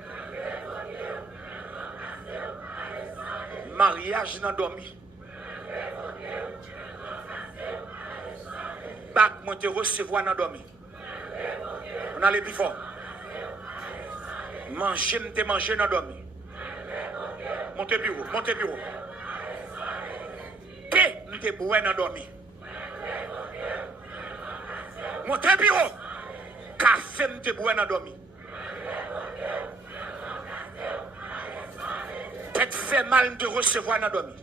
mariage non dormi, bac moi te recevoir non dormi. On a les plus forts. Manger, m'te manger dans dormi. Montez bureau, montez bureau. Thé, m'te boire dans dormi. Montez bureau. Café, m'te boire dans dormi. Tête fait mal, m'te recevoir dans dormi.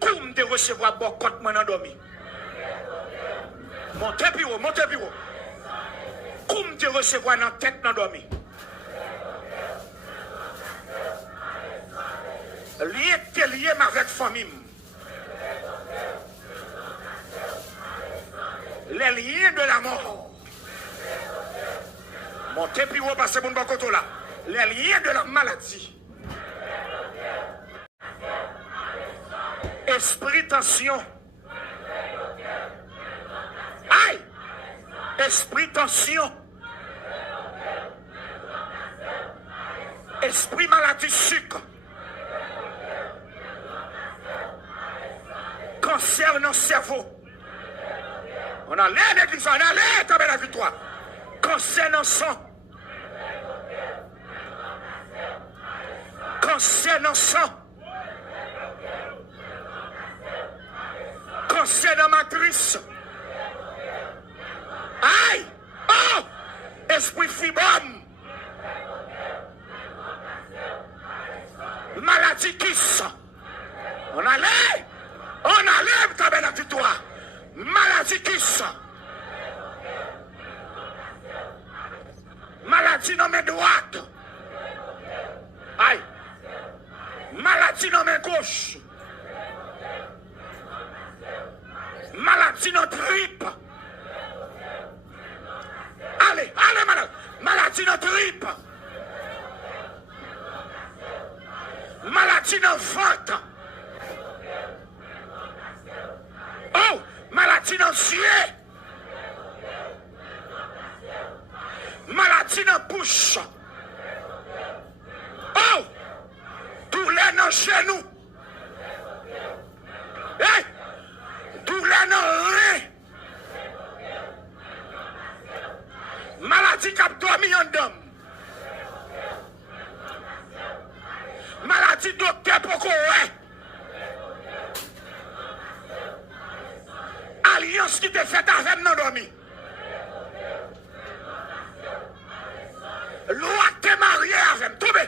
Coup, m'te recevoir bocot moi dans dormi. Montez bureau, montez bureau. Comme te recevoir dans la tête dans dormi. Lié avec famille. Les liens de la mort. Montez bureau parce que mon bon côté là. Les liens de la maladie. Esprit tension. Aïe! Esprit tension. Esprit maladie sucre. Cancer dans le cerveau. On a l'air d'église, on a l'air de la victoire. Cancer dans le sang. Cancer dans le sang. Cancer dans la matrice. Aïe! Oh! Esprit fibrome. Maladie kiss. On allait comme la victoire. Maladie kiss. Maladie nommée droite. Aïe! Maladie nommée gauche. Maladie dans tripe. Allez, malade. Maladie dans tripe. Maladie dans ventre. Oh, maladie dans ciel. Maladie dans bouche. Oh, douleur dans genou. Hey, douleur dans rein. Maladie qui a dormi en dame. Maladie docteur pour courir. Alliance qui te fait avec non dormi. Loi te marié avec. Tombé.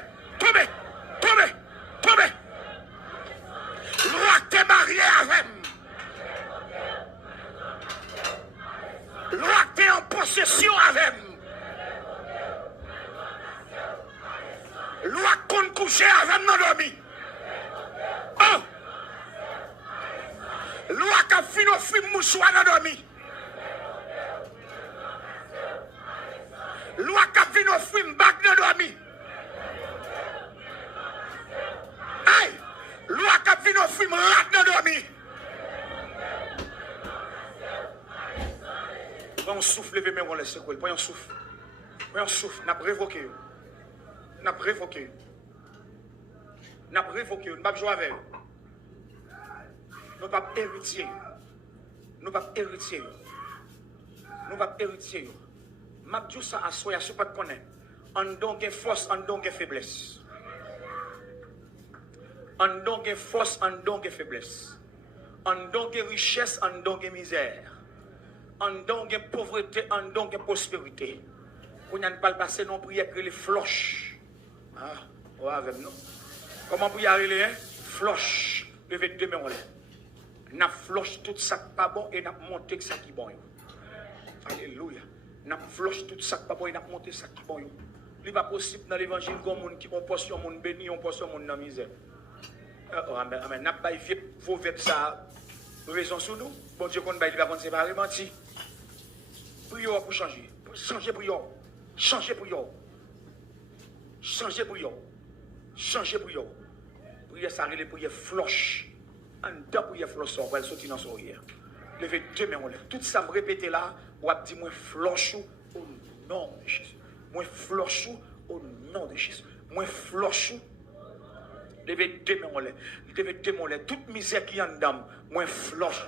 Loi te marié avec. Loi te en possession avec. Loi qu'on couche avec non dormi. Oh! Loi qui fin offrir mouchoir dans dormi. Loi qui fin offrir bac dans dormi. Aïe, loi qui fin offrir rat dans dormi. Quand on souffle, levez mes mains, on laisse secouer. Quand on souffle, n'a pas révoqué. N'a pas révoqué. N'a pas révoqué. Nous ne pas jouer avec eux. Nous ne pas héritier. Nous ne pas héritier. Nous ne pas héritier. Je dis ça à soi, je ne sais pas de connaître. En don de force, en don de faiblesse. En don de force, en don de faiblesse. En don de richesse, en don de misère. En don de pauvreté, en don de prospérité. On n'a pas passé non prière que les floches. Ah, ouais, avec nous. Comment pour y arriver, hein? Floche. Levez deux mains en l'air. N'a floche tout ça pas bon et n'a monté ça qui bon. Alléluia. N'a floche tout ça pas bon et n'a monté ça qui bon. Il n'est pas possible dans l'évangile qu'on monde qui on portion monde béni, on portion monde dans misère. Amen. N'a pas vos vêtements ça. Raison sur nous. Bon Dieu qu'on va il va qu'on séparer menti. Prions pour changer. Changer prions. Changer prions. Changer prions. Changer prions. Prière ça relève prière floche. En dedans prière floche on va sortir dans son hier. Levez deux mains en l'air. Tout ça me répéter là, ou a dit moi floche au nom de Jésus. Moi floche au nom de Jésus. Moi floche. Levez deux mains en l'air. Levez deux mains en l'air. Toute misère qui est en dedans, moi floche.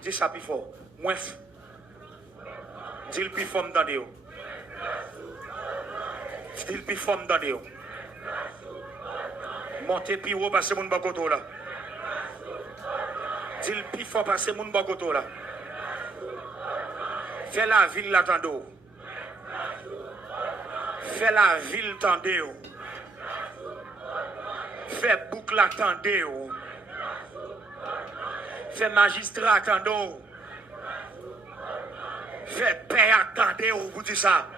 Dis ça plus fort. Moi dis le plus fort dans Dieu. Dis le plus fort dans Dieu. Montez plus haut parce que mon bagoto là. Dis le plus fort parce que mon bagoto là. Fais la ville là tando. Fais la ville tandeo. Fais boucle attendeo. Fais magistrat attendeo. Fais paix attendeo. Vous dites ça.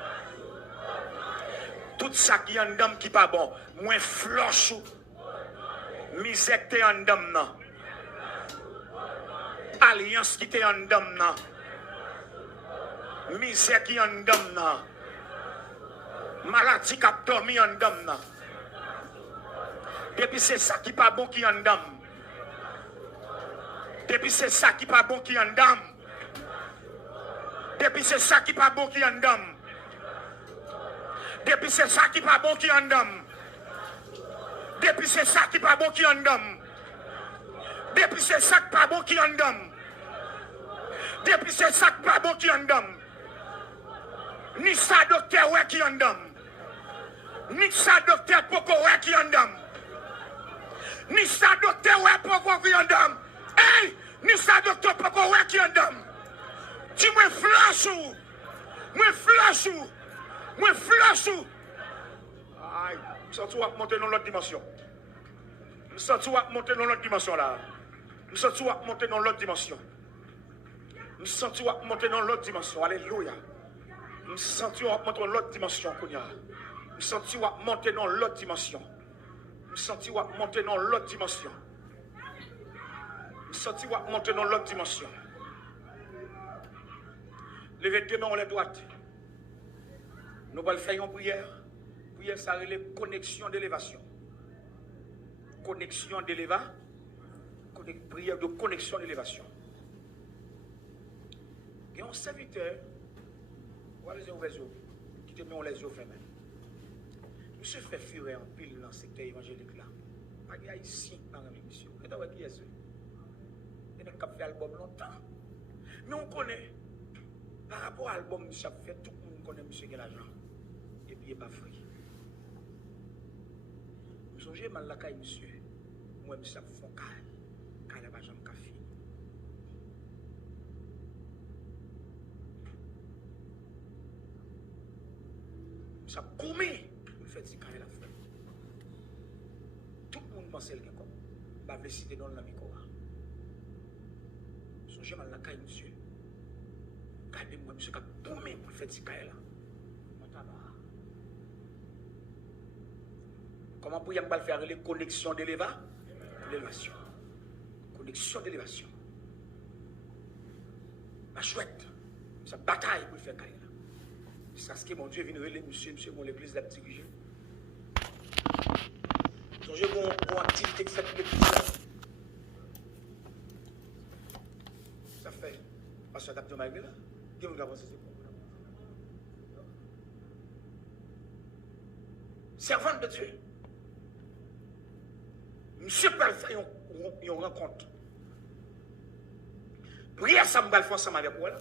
Tout ça qui est en dame qui pas bon. Moins floche. Misère qui est en dame. Alliance qui est en dame. Misère qui est en dame. Maladie qui a dormi en dame. Depuis c'est ça qui pas bon qui en dame. Depuis c'est ça qui pas bon qui en dame. Depuis c'est ça qui pas bon qui en dame. Depuis c'est ça qui pas bon qui en dame. Depuis c'est ça qui pas bon qui en dame. Depuis c'est ça qui pas bon qui en dame. Depuis c'est ça qui pas bon qui en dame. Ni ça docteur ouais qui en dame. Ni ça docteur poko ouais qui en dame. Ni ça docteur ouais poko qui en dame. Hey, ni ça docteur poko ouais qui en dame. Tu me flash ou. Me flash ou. Moi flash ou. Aïe, je sens tout monter dans l'autre dimension. Je sens tout monter dans l'autre dimension là. Je sens tout monter dans l'autre dimension. Je sens tout monter dans l'autre dimension. Alléluia. Je sens tout monter dans l'autre dimension. Je sens tout monter dans l'autre dimension. Je sens tout monter dans l'autre dimension. Je sens tout monter dans l'autre dimension. Levez deux mains en les droites. Nous allons faire une prière. Prière, ça relève connexion d'élévation. Connexion d'élévation. Prière de connexion d'élévation. Et un serviteur, voilà les yeux qui te met les yeux fermés. Monsieur fait fuir en pile dans le secteur évangélique là. Pas de haïtien dans le monsieur. Et t'as qui est ce? Il n'a pas fait album longtemps. Mais on connaît. Par rapport à l'album, monsieur fait, tout le monde connaît monsieur qui a l'argent. Et puis il n'est pas free. Je songe mal la caille, monsieur. Moi, monsieur, je fais caille. Caille n'a pas jamais fini. Monsieur, comment vous faites ce caille la frère? Tout le monde pense qu'il y a comme. Je vais citer dans le micro. Je songe mal la caille, monsieur. Regardez-moi, monsieur, comment vous faites ce caille là? Comment pour y faire les connexions d'élévation? Connexion d'élévation. Ma chouette. Sa bataille pour faire carrière. C'est ce que mon Dieu vient relire, monsieur, mon l'église la dirigée. Donc, j'ai mon activité que cette l'église là. Ça fait. Parce que tu as dit, malgré là, qui m'a avancé c'est bon. Servante de Dieu. Monsieur peut faire une rencontre. Prière, ça me va le faire ensemble avec moi là.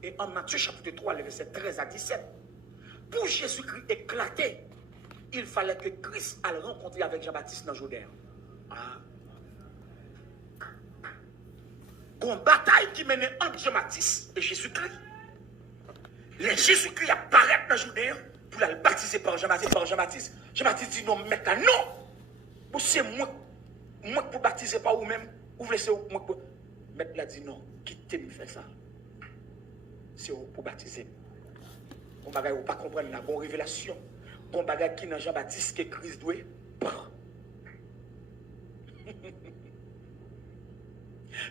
Et en Matthieu chapitre 3, le verset 13 à 17, pour Jésus-Christ éclater, il fallait que Christ aille rencontrer avec Jean-Baptiste dans le Jourdain. Ah. Une bataille qui menait entre Jean-Baptiste et Jésus-Christ. Les Jésus-Christ apparaissent dans le Jourdain pour le baptiser par Jean-Baptiste. Jean-Baptiste dit non, maintenant non. C'est moi pour baptiser par vous-même. Vous voulez laisser moi pour. Maître l'a dit non, quittez-moi faire ça. C'est pour baptiser. On ne peut pas comprendre la bonne révélation. Bon bagage qui dans Jean-Baptiste que Christ doit prendre.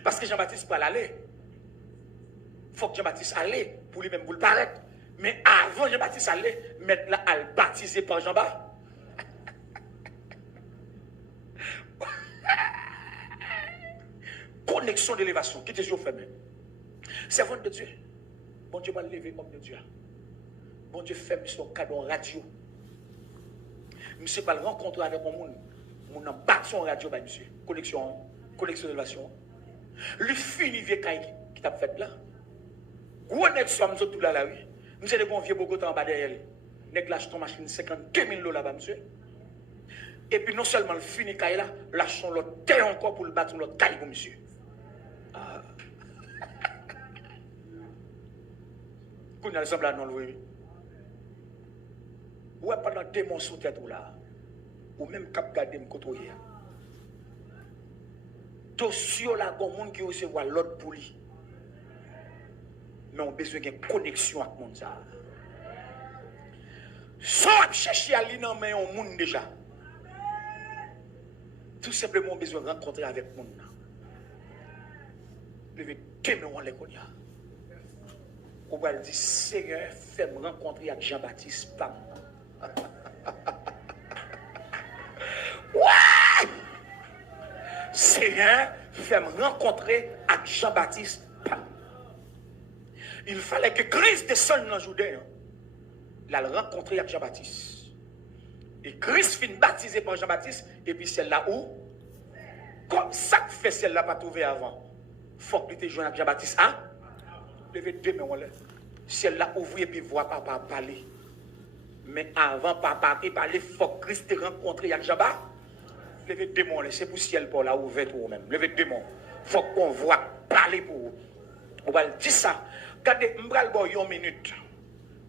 Parce que Jean-Baptiste peut aller. Il faut que Jean-Baptiste aille pour lui-même vous le paraître. Mais avant Jean-Baptiste aller, mettre là à le baptiser par Jean-Baptiste. Connexion d'élévation. Qui est fermé. Servante de Dieu. Bon Dieu va lever homme de Dieu. Bon Dieu fait son cadeau en radio. Monsieur va le rencontrer avec mon monde. Mon en bat son radio, bah, monsieur. Connexion d'élévation. Le fini vieux qui t'a fait là. Gros net sur nous tout là, là, oui. Monsieur, les bons vieux Bogota en bas derrière. Nèg lâche ton machine 52 000 $ là-bas, monsieur. Et puis non seulement le fini caille là, lâchons l'autre terre encore pour le battre l'autre caille, monsieur. Ah. Qu'on a ensemble là, non, oui. Ou pendant démon sous tête là, ou même cap garder me côtoyer. Dossier là, bon monde qui recevoir l'autre pour lui. Mais on a besoin d'une connexion avec le monde. Sans chercher à lui, mais on monde déjà. Tout simplement, on a besoin de rencontrer avec le monde. Levez deux mains en l'éconia. On va dire, Seigneur, fais-moi rencontrer avec Jean-Baptiste Pam. Ouais! Seigneur, fais-moi rencontrer avec Jean-Baptiste Pam. Il fallait que Christ descende dans le Jourdain. Il a rencontré avec Jean-Baptiste. Et Christ finit baptisé par Jean-Baptiste. Et puis celle-là où? Comme ça que fait celle-là pas trouver avant. Il faut que tu te joignes avec Jean-Baptiste. Hein? Levez deux mains. Celle-là ouvre et puis voit papa parler. Mais avant papa parler, il faut que Christ te rencontre avec Jean-Baptiste. Levez deux mains. C'est pour ciel pour la ouverte ou même. Levez deux mains. Il faut qu'on voit parler pour vous. On va dire ça. Regardez, je vais vous une minute.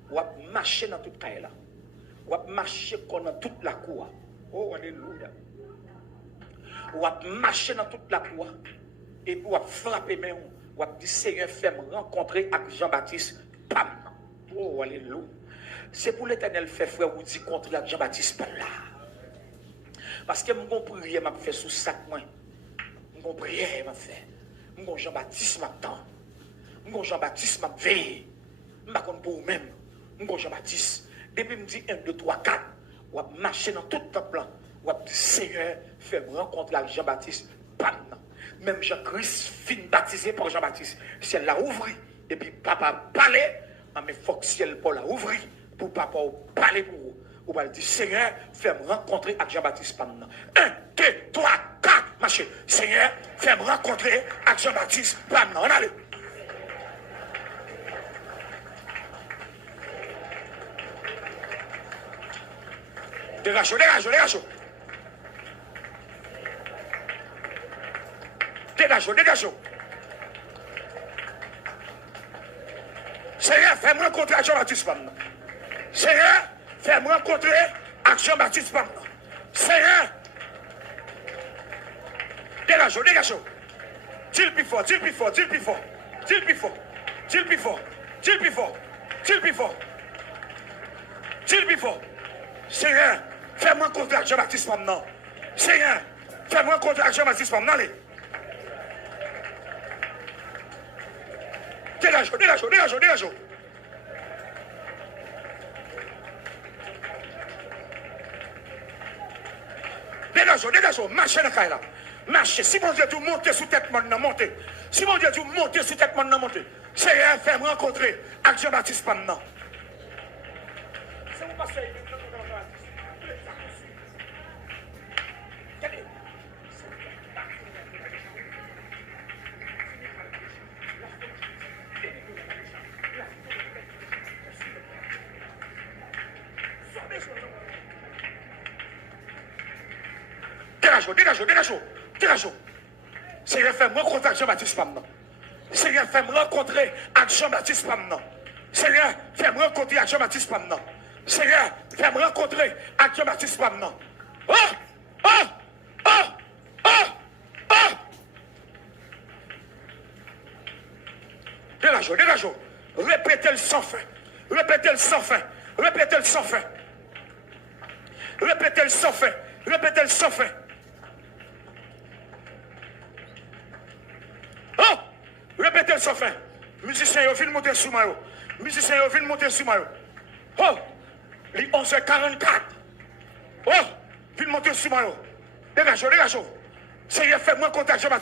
On va marcher dans toute la là. On va marcher dans toute la cour. Oh, alléluia. On va marcher dans toute la cour. Et puis on va frapper mes mains. On va dire, Seigneur, fais-moi rencontrer avec Jean-Baptiste. Pam. Oh, alléluia. C'est pour l'Éternel fait frère vous dit contre avec Jean-Baptiste par là. Parce que mon prière m'a fait sous sac moi. Mon prière m'a fait. Mon Jean-Baptiste m'attend. Mon Jean-Baptiste m'a veillé. Je ne sais pas pour vous-même. Mon Jean-Baptiste. Depuis me dit 1, 2, 3, 4. On va marcher dans tout le plan. On va dire Seigneur, fais-moi rencontrer avec Jean-Baptiste. Bam. Même Jean-Christ finit baptisé par Jean-Baptiste. Si elle l'a ouvert, et puis papa parlait, mais il faut que si elle l'a ouvert, pour papa parler pour vous. On va dire Seigneur, fais-moi rencontrer avec Jean-Baptiste. 1, 2, 3, 4. Marchez. Seigneur, fais-moi rencontrer avec Jean-Baptiste. Bam. On allait. Dégage. Seigneur, fais-moi rencontrer avec Jean-Baptiste. Seigneur, fais-moi rencontrer avec Jean-Baptiste. Seigneur, dégage. Dis-le plus fort. Seigneur, fais-moi rencontrer avec Jean-Baptiste maintenant. Seigneur, fais-moi rencontrer avec Jean-Baptiste maintenant. Dégage, dégage, dégage, dégage. Dégage, dégage, marchez dans la caille là. Marchez. Si mon Dieu dit monter sous tête, mon monter. Si mon Dieu dit monter sous tête, mon monter. C'est un fait me rencontrer avec Jean-Baptiste Pamnan. C'est mon pasteur. Dégage, dégage, dégage, dégage. C'est rien fait me rencontrer avec Jean-Baptiste Pamnan. C'est rien fait me rencontrer avec Jean-Baptiste Pamnan. C'est rien fait me rencontrer avec Jean-Baptiste Pamnan. C'est rien fait me rencontrer avec Jean-Baptiste Pamnan. Oh! Oh! Oh! Oh! Oh! Dégage, dégage. Répétez-le sans fin. Répétez-le sans fin. Répétez-le sans fin. Répétez-le sans fin. Répétez-le sans fin. Oh! Répétez-le sans fin. Musicien, viens monter sous moi. Musicien, viens monter sous moi. Oh! Les 11h44. Oh! Viens monter sous moi. Dégage, dégage. C'est fait moi contact, Jean-Baptiste.